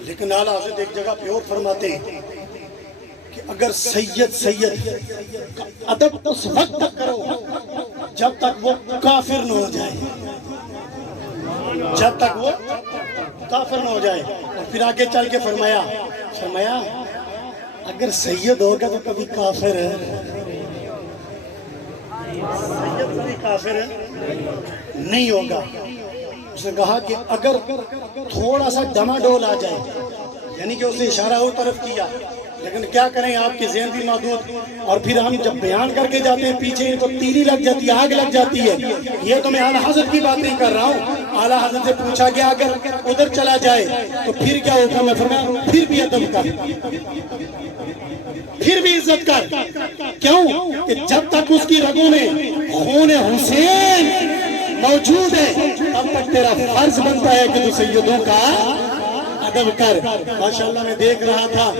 لیکن اعلیٰ حضرت ایک جگہ پہ اور فرماتے ہیں کہ اگر سید کا ادب اس وقت تک کرو جب تک وہ کافر نہ ہو جائے، جب تک وہ کافر نہ ہو جائے۔ اور پھر آگے چل کے فرمایا اگر سید ہوگا تو کبھی کافر ہے، سید کبھی کافر ہے نہیں ہوگا۔ اس نے کہا کہ اگر تھوڑا سا ڈما ڈول آ جائے، یعنی کہ اسے اشارہ ہو طرف کیا، لیکن کیا کریں آپ کے ذہن بھی محدود، اور پھر ہم جب بیان کر کے جاتے ہیں پیچھے ان کو تیلی لگ جاتی ہے، آگ لگ جاتی ہے۔ یہ تو میں اعلیٰ حضرت کی بات نہیں کر رہا ہوں۔ اعلیٰ حضرت سے پوچھا گیا اگر ادھر چلا جائے تو پھر کیا ہوگا؟ میں فرمایا پھر بھی ادب کر، پھر بھی عزت کر۔ کیوں کہ جب تک اس کی رگوں میں خون حسین موجود ہے تب تک تیرا فرض بنتا ہے کہ تو سیدوں کا ادب کر۔ ماشاءاللہ میں دیکھ رہا تھا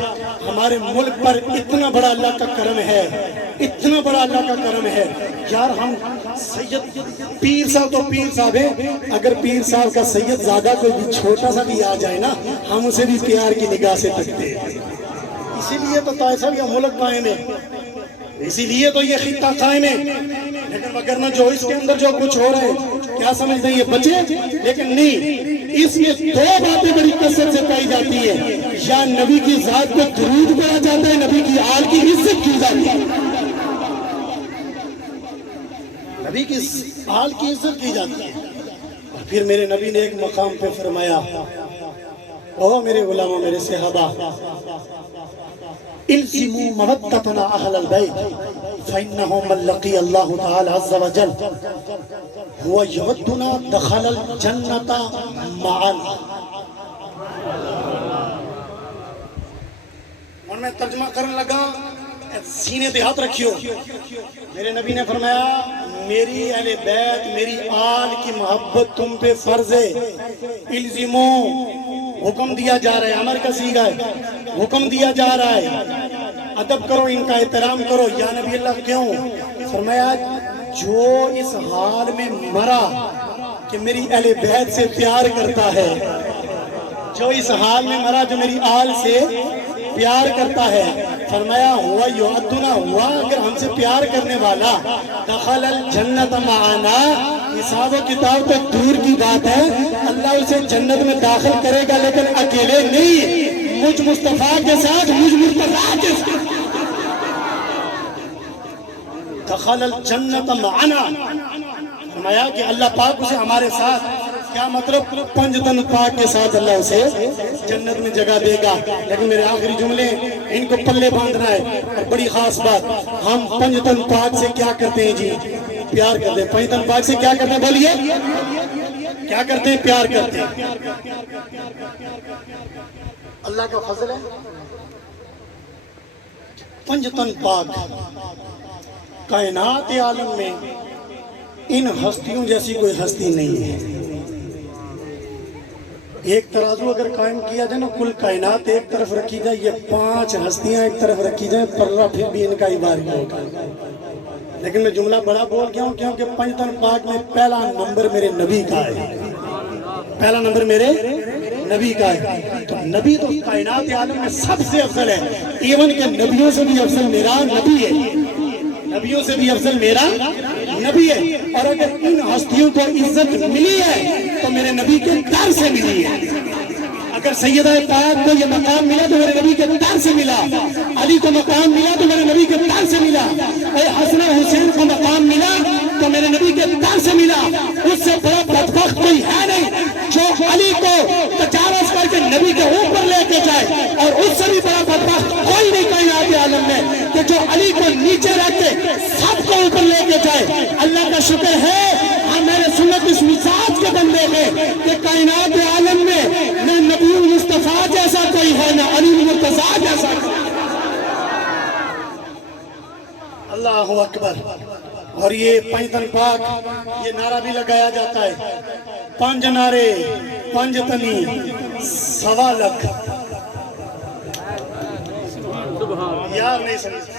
ہمارے ملک پر اتنا بڑا اللہ کا کرم ہے، اتنا بڑا اللہ کا کرم ہے یار۔ ہم سید پیر صاحب تو پیر صاحب ہیں، اگر پیر صاحب کا سید زیادہ کوئی بھی چھوٹا سا بھی آ جائے نا، ہم اسے بھی پیار کی نگاہ سے تکتے ہیں۔ اسی لیے تو طائف صاحب یہ ملک قائم ہے، اسی لیے تو یہ خطہ قائم ہے۔ لیکن وگرنہ جو اس کے اندر جو کچھ ہو رہا ہے کیا سمجھتے ہیں یہ بچے؟ لیکن نہیں، اس میں دو باتیں بڑی کثرت سے پائی جاتی ہے، یا نبی کی ذات کو درود پڑھا جاتا ہے، نبی کی آل کی عزت کی جاتی ہے، نبی کی آل کی عزت کی جاتی ہے۔ اور پھر میرے نبی نے ایک مقام پہ فرمایا، او میرے غلاموں، میرے صحابہ، الزموا مودتنا اہل البیت فانه من لقی اللہ تعالی عز وجل هو یودنا دخل الجنت معنا۔ اور میں ترجمہ کرنے لگا، سینے پہ ہاتھ رکھیو۔ میرے نبی نے فرمایا میری اہل بیت، میری آل کی محبت تم پہ فرض ہے۔ الزمو، حکم دیا جا رہا ہے، امر کا صیغہ ہے، حکم دیا جا رہا ہے، ادب کرو، ان کا احترام کرو۔ یا نبی اللہ کیوں؟ فرمایا جو اس حال میں مرا کہ میری اہل بیت سے پیار کرتا ہے، جو اس حال میں مرا جو میری آل سے پیار کرتا ہے، فرمایا ہوا یعدنا، ہوا اگر ہم سے پیار کرنے والا، دخل الجنت معنا، حساب و کتاب تو دور کی بات ہے، اللہ اسے جنت میں داخل کرے گا لیکن اکیلے نہیں، مجھ مصطفیٰ کے ساتھ، مجھ مرتضیٰ کے ساتھ۔ دخل الجنت معنا، فرمایا کہ اللہ پاک اسے ہمارے ساتھ، کیا مطلب؟ پنجتن پاک کے ساتھ اللہ اسے جنت میں جگہ دے گا۔ لیکن میرے آخری جملے ان کو پلے باندھنا ہے، اور بڑی خاص بات، ہم پنجتن پاک سے کیا کرتے ہیں جی؟ پیار کرتے ہیں۔ پنجتن پاک سے کیا کرتے ہیں؟ بولیے کیا کرتے ہیں؟ پیار کرتے ہیں۔ اللہ کا فضل ہے، پنجتن پاک کائنات عالم میں ان ہستیوں جیسی کوئی ہستی نہیں ہے۔ ایک ترازو اگر قائم کیا جائے نا، کل کائنات ایک طرف رکھی جائے، یہ 5 ہستیاں ایک طرف رکھی جائیں، پرہ پھر بھی ان کا ہی باری ہوگا۔ لیکن میں جملہ بڑا بول گیا ہوں کیونکہ پنجتن پاک میں پہلا نمبر میرے نبی کا ہے، پہلا نمبر میرے نبی کا ہے۔ تو نبی تو کائنات عالم میں سب سے افضل ہے، ایون کہ نبیوں سے بھی افضل میرا نبی ہے، نبیوں سے بھی افضل میرا نبی ہے۔ اور اگر ان ہستیوں کو عزت ملی ہے تو میرے نبی کے در سے ملی ہے۔ اگر سیدہ پاک کو یہ مقام ملا تو میرے نبی کے در سے ملا، علی کو مقام ملا تو میرے نبی کے در سے ملا، اے حسن حسین کو مقام ملا تو میرے نبی کے در سے ملا۔ اس سے بڑا بدبخت کوئی ہے نہیں جو علی کو تجاوز کر کے نبی کے اوپر لے کے جائے، اور اس سے بھی بڑا بدبخت کوئی نہیں کائنات عالم میں کہ جو علی کو نیچے رکھ کے سب کو اوپر لے کے جائے۔ اللہ کا شکر ہے ہم میرے سنت اس مزاج کے بندے ہیں کہ کائنات عالم میں نہ نبی المصطفیٰ جیسا کوئی ہے نہ علی المرتضیٰ جیسا کوئی۔ اللہ اکبر۔ اور یہ پنجتن پاک یہ نعرہ بھی لگایا جاتا ہے، پنج نعرے پنج تنی سوا لکھ۔ یار نہیں سمجھ،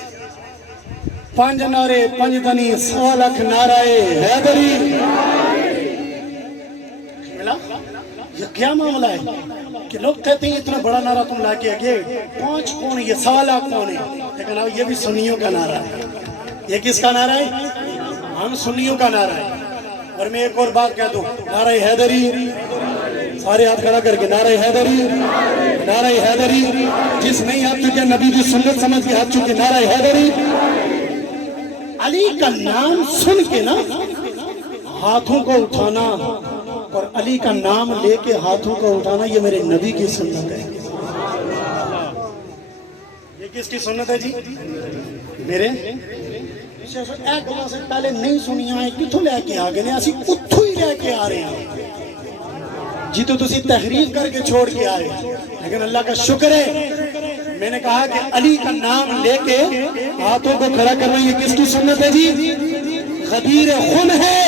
پنج نعرے پنج تنی سوا لکھ نعرہ حیدری۔ ملا؟ یہ کیا معاملہ ہے کہ لوگ کہتے ہیں اتنا بڑا نعرہ تم لا کے آگے، پانچ کون یہ سوا لاکھ کون ہے؟ لیکن یہ بھی سنیوں کا نعرہ ہے۔ یہ کس کا نعرہ ہے؟ ہم سنیوں کا نعرہ ہے۔ اور میں ایک اور بات کہہ دوں، نعرہ حیدری، سارے ہاتھ کھڑا کر کے نعرہ حیدری، نعرہ حیدری۔ جس نہیں ہاتھ چکے نبی کی سنت سمجھ کے ہاتھ چکے نعرہ حیدری۔ علی کا نام سن کے نا ہاتھوں کو اٹھانا اور علی کا نام لے کے ہاتھوں کو اٹھانا یہ میرے نبی کی سنت ہے۔ یہ کس کی سنت ہے جی؟ میرے ایک گلا سے پہلے نہیں سنی آئے کتوں لے کے آ گئے، اسی اتھو ہی لے کے آ رہے ہیں جی، تو تسی تحریر کر کے چھوڑ کے آئے۔ لیکن اللہ کا شکر ہے میں نے کہا کہ علی کا نام لے کے ہاتھوں کو کھڑا کرنا یہ کس کی سنت ہے جی؟ غدیر خون ہے۔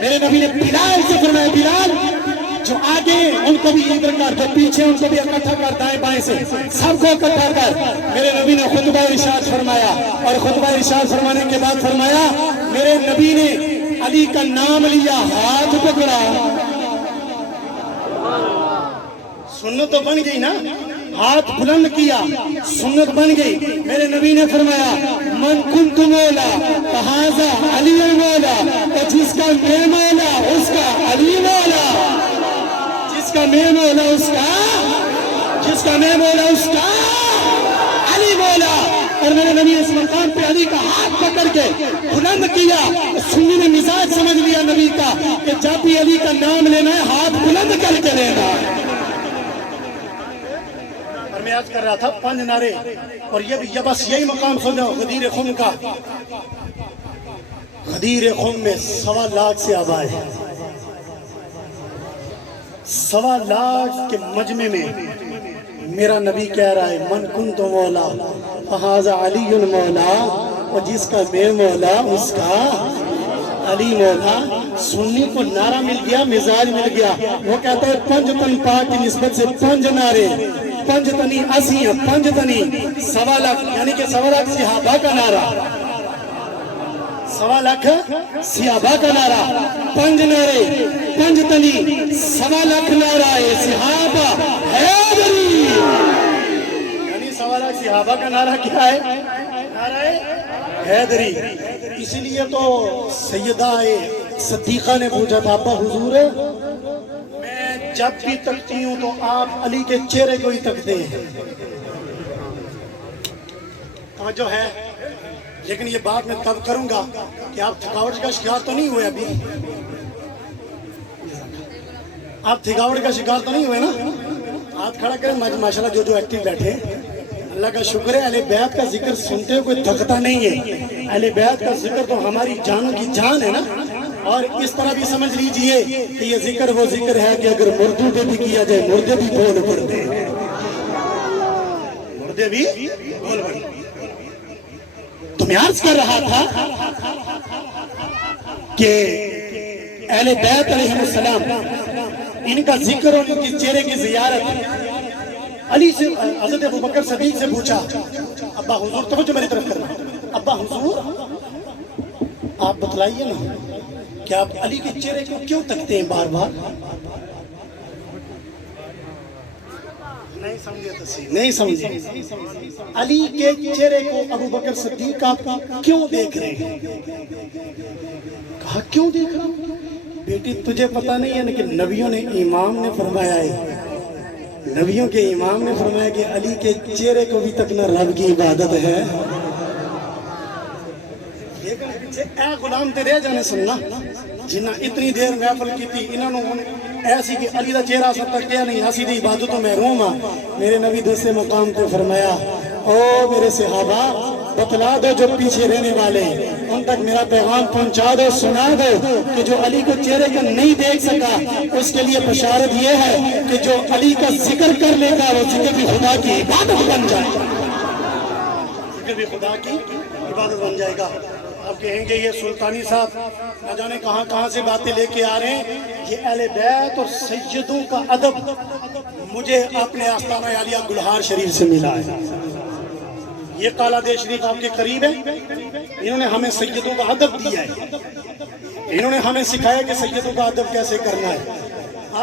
میرے نبی نے بلال سے فرمایا، بلال جو آگے ان کو بھی ادھر کر، جو پیچھے ان کو بھی اکٹھا کر، دائیں بائیں سے سب کو اکٹھا کر۔ میرے نبی نے خطبہ ارشاد فرمایا، اور خطبہ ارشاد فرمانے کے بعد فرمایا میرے نبی نے علی کا نام لیا، ہاتھ پکڑا۔ سنت تو بن گئی نا، ہاتھ بلند کیا، سنت بن گئی۔ میرے نبی نے فرمایا من کنت مولا فہذا علی مولا، تو جس کا میں مولا اس کا علی مولا، جس کا میں مولا اس کا، جس کا میں مولا اس کا علی مولا۔ اور میرے نبی اس مقام پہ علی کا ہاتھ پکڑ کے بلند کیا۔ سنی نے مزاج سمجھ لیا نبی کا کہ جب بھی علی کا نام لینا ہے ہاتھ بلند کر کے لینا ہے۔ اور میں آج کر رہا تھا پنج نعرے، اور یہ بس یہی مقام سمجھو غدیر خم کا۔ غدیر خم میں 1.25 لاکھ سے آباد ہے، 1.25 لاکھ کے مجمع میں میرا نبی کہہ رہا ہے من کنت مولا فہذا علی مولا، اور جس کا میں مولا اس کا علی مولا۔ سنی کو نعرہ مل گیا، مزاج مل گیا۔ وہ کہتا ہے پنج تن پاک کی نسبت سے پنج نعرے، پنج تنی اسی، پنج تنی 1.25 لاکھ، یعنی کہ 1.25 لاکھ صحابہ کا نعرہ، 1.25 لاکھ صحابہ کا نعرہ، پنج نعرے پنج تنی 1.25 لاکھ نعرہ صحابہ حیدری، یعنی 1.25 لاکھ صحابہ کا نعرہ کیا ہے؟ نعرہ حیدری۔ اسی لیے تو سیدہ صدیقہ نے پوچھا تھا ابا حضور میں جب بھی تکتی ہوں تو آپ علی کے چہرے کو ہی تکتے ہیں، توجہ ہے؟ لیکن یہ بات میں تب کروں گا کہ آپ تھکاوٹ کا شکار تو نہیں ہوئے ابھی، آپ تھکاوٹ کا شکار تو نہیں ہوئے نا؟ ہاتھ کھڑا کریں ماشاءاللہ جو ایکٹیو بیٹھے۔ اللہ کا شکر ہے اہل بیت کا ذکر سنتے ہوئے کوئی تھکتا نہیں ہے۔ اہل بیت کا ذکر تو ہماری جانوں کی جان ہے نا۔ اور اس طرح بھی سمجھ لیجئے کہ یہ ذکر وہ ذکر ہے کہ اگر مردوں پہ بھی کیا جائے مردے بھی بول پڑتے ہیں، مردے بھی بول پڑتے ہیں۔ تو میں عرض کر رہا تھا کہ اہل بیت علیہ السلام ان کا ذکر اور ان کی چہرے کی زیارت، علی سے حضرت ابوبکر صدیق سے پوچھا ابا حضور، توجہ میری طرف کرنا، ابا حضور آپ بتلائیے نا کہ آپ علی کے چہرے کو کیوں تکتے ہیں بار بار؟ نہیں سمجھے تسی، نہیں سمجھے۔ علی کے چہرے کو ابوبکر صدیق آپ کیوں دیکھ رہے ہیں؟ کہا کیوں دیکھ رہا ہوں؟ بیٹی تجھے پتا نہیں ہے کہ نبیوں نے امام نے فرمایا ہے نبیوں کے امام نے فرمایا کہ علی کے چہرے کو بھی تکنا رب کی عبادت ہے. لیکن پیچھے اے غلام تے رہ جانے سننا جنہ اتنی دیر محفل کی تھی انہوں نے ایسی کہ علی دا چہرہ سب تک کیا نہیں اسی دی عبادتوں محروم ہاں. میرے نبی دوسرے مقام پہ فرمایا او میرے صحابہ بتلا دو جو پیچھے رہنے والے ان تک میرا پیغام پہنچا دو, سنا دو کہ جو علی کو چہرے کا نہیں دیکھ سکا اس کے لیے بشارت یہ ہے کہ جو علی کا ذکر کر لے گا وہ ذکر بھی خدا کی عبادت بن جائے گا, ذکر بھی خدا کی عبادت بن جائے گا. آپ کہیں گے یہ سلطانی صاحب نہ جانے کہاں کہاں سے باتیں لے کے آ رہے ہیں. یہ اہل بیت اور سیدوں کا ادب مجھے اپنے آستانہ عالیہ گلہار شریف سے ملا ہے. یہ کالا دے شریف آپ کے قریب ہے. انہوں نے ہمیں سیدوں کا ادب دیا ہے, انہوں نے ہمیں سکھایا کہ سیدوں کا ادب کیسے کرنا ہے.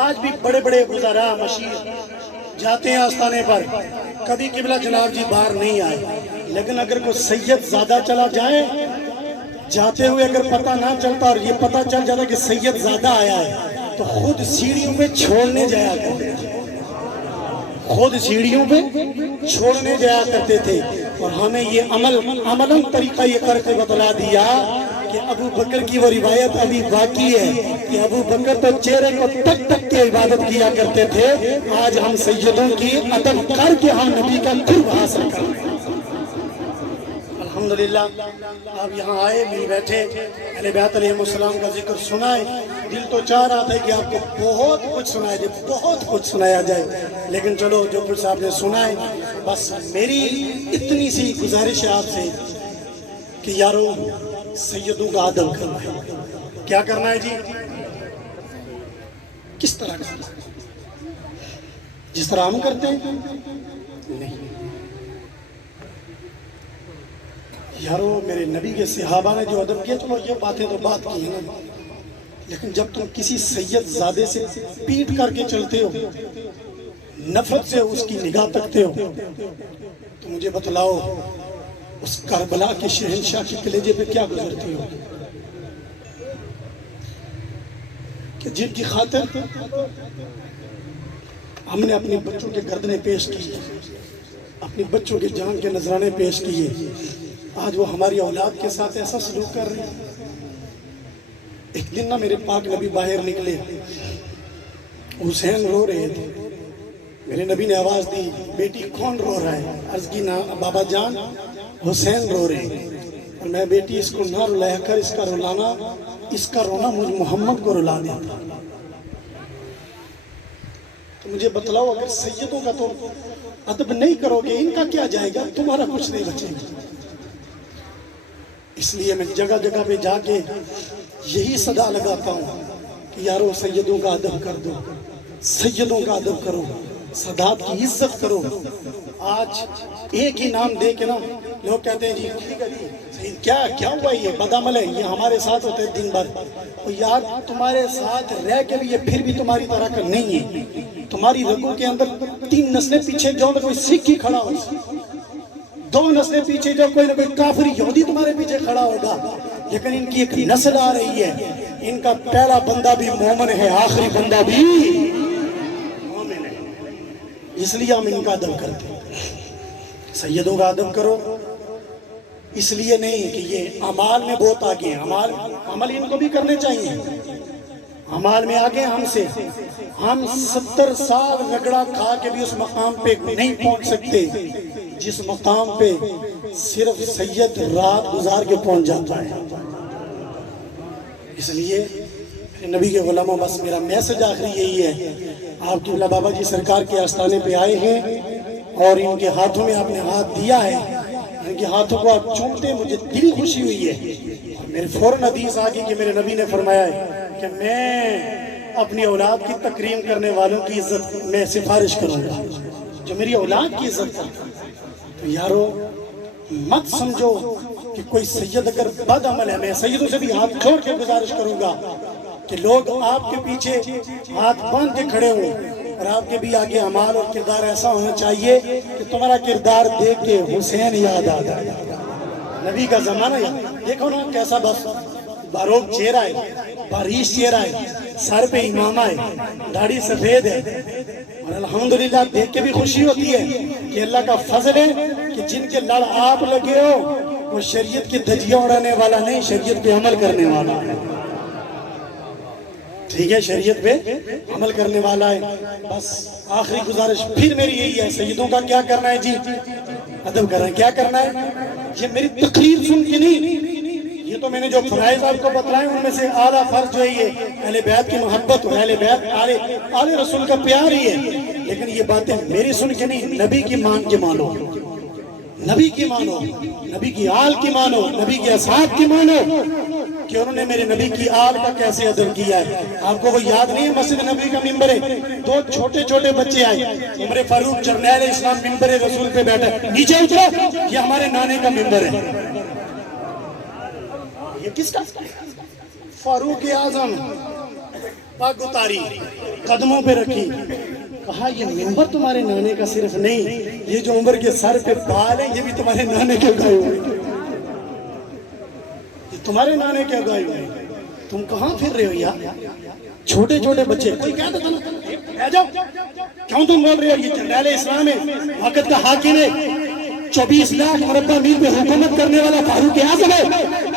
آج بھی بڑے بڑے وزراء مشیر جاتے ہیں آستانے پر, کبھی قبلہ جناب جی باہر نہیں آئے, لیکن اگر کوئی سید زیادہ چلا جائے جاتے ہوئے اگر پتہ نہ چلتا اور یہ پتہ چل جاتا کہ سید زیادہ آیا ہے تو خود سیڑھیوں پہ چھوڑنے جایا کرتے تھے, خود سیڑھیوں پہ چھوڑنے جایا کرتے تھے. اور ہمیں یہ عملاً طریقہ یہ کر کے بتلا دیا کہ ابو بکر کی وہ روایت ابھی باقی ہے کہ ابو بکر تو چہرے کو تک تک کے عبادت کیا کرتے تھے. آج ہم سیدوں کی ادب کر کے ہم نبی کا قرب حاصل کر رہے ہیں. الحمدللہ آپ یہاں آئے مل بیٹھے, اہل بیت علیہ السلام کا ذکر سنائے. دل تو چاہ رہا تھا کہ آپ کو بہت کچھ سنایا جائے, بہت کچھ سنایا جائے, لیکن چلو جو کچھ آپ نے سنائے بس میری اتنی سی گزارش ہے آپ سے کہ یارو سیدوں کا ادب کرنا ہے. کیا کرنا ہے جی؟ کس طرح کرنا ہے؟ جس طرح ہم کرتے ہیں نہیں. یارو میرے نبی کے صحابہ نے جو ادب کیا, چلو یہ باتیں تو بات کی ہیں نا, لیکن جب تم کسی سید زادے سے پیٹ کر کے چلتے ہو, نفرت سے اس کی نگاہ تکتے ہو, تو مجھے بتلاؤ اس کربلا کے شہنشاہ کے کلیجے پہ کیا گزرتی ہو کہ جن کی خاطر ہم نے اپنے بچوں کے گردنیں پیش کی, اپنی بچوں کے جان کے نذرانے پیش کیے. آج وہ ہماری اولاد کے ساتھ ایسا سلوک کر رہے ہیں. ایک دن نہ میرے پاک نبی باہر نکلے, حسین رو رہے تھے. میرے نبی نے آواز دی, بیٹی کون رو رہا ہے؟ عرض کی نا بابا جان حسین رو رہے ہیں. اور میں بیٹی اس کو نہ رلایا کر, اس کا رلانا, اس کا رونا مجھ محمد کو رلا دیتا. تو مجھے بتلاؤ اگر سیدوں کا تو ادب نہیں کرو گے ان کا کیا جائے گا, تمہارا کچھ نہیں بچے گا. اس لیے میں جگہ جگہ پہ جا کے یہی صدا لگاتا ہوں کہ یارو سیدوں کا ادب کر دو, سیدوں کا ادب کرو, سادات کی عزت کرو. آج ایک ہی نام دے کے نا لوگ کہتے ہیں جی ٹھیک ہے جی کیا ہوا یہ بدعمل ہے, یہ ہمارے ساتھ ہوتے ہیں دن بھر. اور یار تمہارے ساتھ رہ کے بھی یہ پھر بھی تمہاری طرح کا نہیں ہے. تمہاری رگوں کے اندر 3 نسلیں پیچھے جو کوئی سکھ ہی کھڑا ہو, 2 نسلیں پیچھے جو کوئی نہ کوئی کافر یہودی تمہارے پیچھے کھڑا ہوگا. لیکن ان کی ایک نسل آ رہی ہے, ان کا پہلا بندہ بھی مومن ہے, آخری بندہ بھی مومن ہے. اس لیے ہم ان کا ادب کرتے ہیں. سیدوں کا ادب کرو, اس لیے نہیں کہ یہ اعمال میں بہت آگے ہیں. عمل ان کو بھی کرنے چاہیے, اعمال میں آگے ہم سے. ہم 70 سال رگڑا کھا کے بھی اس مقام پہ نہیں پہنچ سکتے جس مقام پہ صرف سید رات گزار کے پہنچ جاتا ہے. اس لیے نبی کے غلاموں بس میرا میسج آخری یہی ہے, آپ کی اللہ بابا جی سرکار کے آستانے پہ آئے ہیں اور ان کے ہاتھوں میں آپ نے ہاتھ دیا ہے, ان کے ہاتھوں کو آپ چومتے, مجھے دل خوشی ہوئی ہے. میرے فوراً حدیث آگئی کہ میرے نبی نے فرمایا ہے کہ میں اپنی اولاد کی تکریم کرنے والوں کی عزت میں سفارش کروں گا جو میری اولاد کی عزت کرتا. تو یارو مت سمجھو کہ کوئی سید اگر بد عمل ہے, میں سیدوں سے بھی ہاتھ جوڑ کے گزارش کروں گا کہ لوگ آپ کے پیچھے ہاتھ باندھ کے کھڑے ہوں, اور آپ کے بھی آگے اعمال اور کردار ایسا ہونا چاہیے کہ تمہارا کردار دیکھ کے حسین یاد آ جائے, نبی کا زمانہ یاد. دیکھو نا کیسا بس باروک چہرہ ہے, باریش چہرہ ہے, سر پہ امامہ ہے, داڑھی سفید ہے, اور الحمدللہ دیکھ کے بھی خوشی ہوتی ہے کہ اللہ کا فضل ہے کہ جن کے لڑ آپ لگے ہو وہ شریعت کی دھجیاں اڑانے والا نہیں، شریعت پہ عمل کرنے والا ہے، ٹھیک ہے، شریعت پہ عمل کرنے والا ہے۔ بس آخری گزارش پھر میری یہی ہے، سیدوں کا کیا کرنا ہے جی؟ ادب کرنا ہے، کیا کرنا ہے؟ یہ میری تقریر سن کے نہیں، یہ تو میں نے جو فرائض آپ کو بتلائے ان میں سے اعلیٰ فرض جو ہے یہ اہل بیت کی محبت اور اہل بیت آل رسول کا پیار ہی ہے، لیکن یہ باتیں میری سن کے نہیں، نبی کی مان کے مانو، نبی کی مانو، نبی کی آل کی مانو، نبی کے اصحاب کی مانو کہ انہوں نے میرے نبی کی آل کا کیسے ادب کیا ہے۔ آپ کو وہ یاد نہیں ہے مسجد نبی کا ممبر ہے، دو چھوٹے چھوٹے بچے آئے، عمر فاروق جرنیل اسلام ممبر رسول پہ بیٹھا، نیچے اترو، یہ ہمارے نانے کا ممبر ہے۔ یہ کس کا؟ فاروق اعظم، پاک اتاری، قدموں پہ رکھی، کہا یہ ممبر تمہارے نانے کا صرف نہیں، یہ جو عمر کے سر پہ بال ہیں یہ بھی تمہارے نانے کے اگائے ہوئے ہیں، یہ تمہارے نانے کے اگائے ہوئے ہیں۔ تم کہاں پھر رہے ہو یار؟ چھوٹے چھوٹے بچے، کوئی کہتا تھا نا اے جاؤ، کیوں تم بول رہے ہو؟ یہ جرنیل اسلام ہے، وقت کا حاکم ہے، 24 لاکھ مربع میل پہ حکومت کرنے والا فاروق اعظم ہے،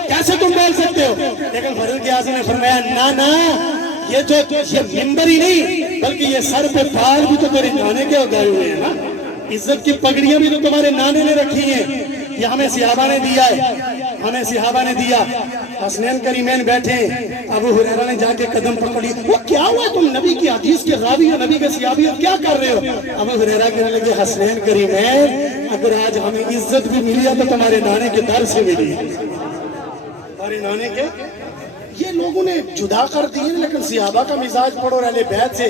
کیسے تم بول سکتے ہو؟ لیکن فاروق اعظم نے فرمایا نا یہ ممبر ہی نہیں بلکہ یہ سر پہ بال بھی تو تیرے نانے کے اگائے ہوئے ہیں نا، عزت کی پگڑیاں بھی تو تمہارے نانے نے رکھی ہیں، یہ ہمیں صحابہ نے دیا ہے، ہمیں صحابہ نے دیا۔ حسنین کریمین بیٹھے، ابو ہریرہ نے جا کے قدم پکڑ لی، وہ کیا ہوا تم نبی کی حدیث کے راوی ہو، نبی کے صحابی ہو، کیا کر رہے ہو؟ ابو ہریرہ کہنے لگے حسنین کریمین اگر آج ہمیں عزت بھی ملی ہے تو تمہارے نانے کے در سے ملی ہے، تمہارے نانے کے۔ یہ لوگوں نے جدا کر دی ہے، لیکن صحابہ کا مزاج پڑھو اور اہل بیت سے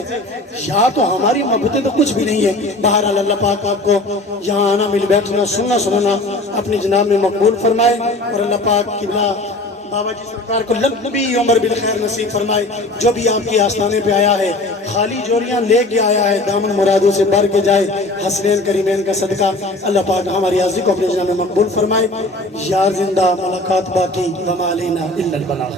یا تو ہماری محبتیں تو کچھ بھی نہیں ہے۔ بہرحال اللہ پاک آپ کو یہاں آنا، مل بیٹھنا، سننا سننا اپنی جناب میں مقبول فرمائے، اور اللہ پاک قبلہ بابا جی سرکار کو لمبی عمر بالخیر نصیب فرمائے۔ جو بھی آپ کی آستانے پہ آیا ہے خالی جوڑیاں لے کے آیا ہے، دامن مرادوں سے بھر کے جائے، حسنین کریمین کا صدقہ اللہ پاک ہماری عزیز کو اپنے جناب میں مقبول فرمائے۔ یار زندہ، ملاقات باقی، وما علینا الا البلاغ۔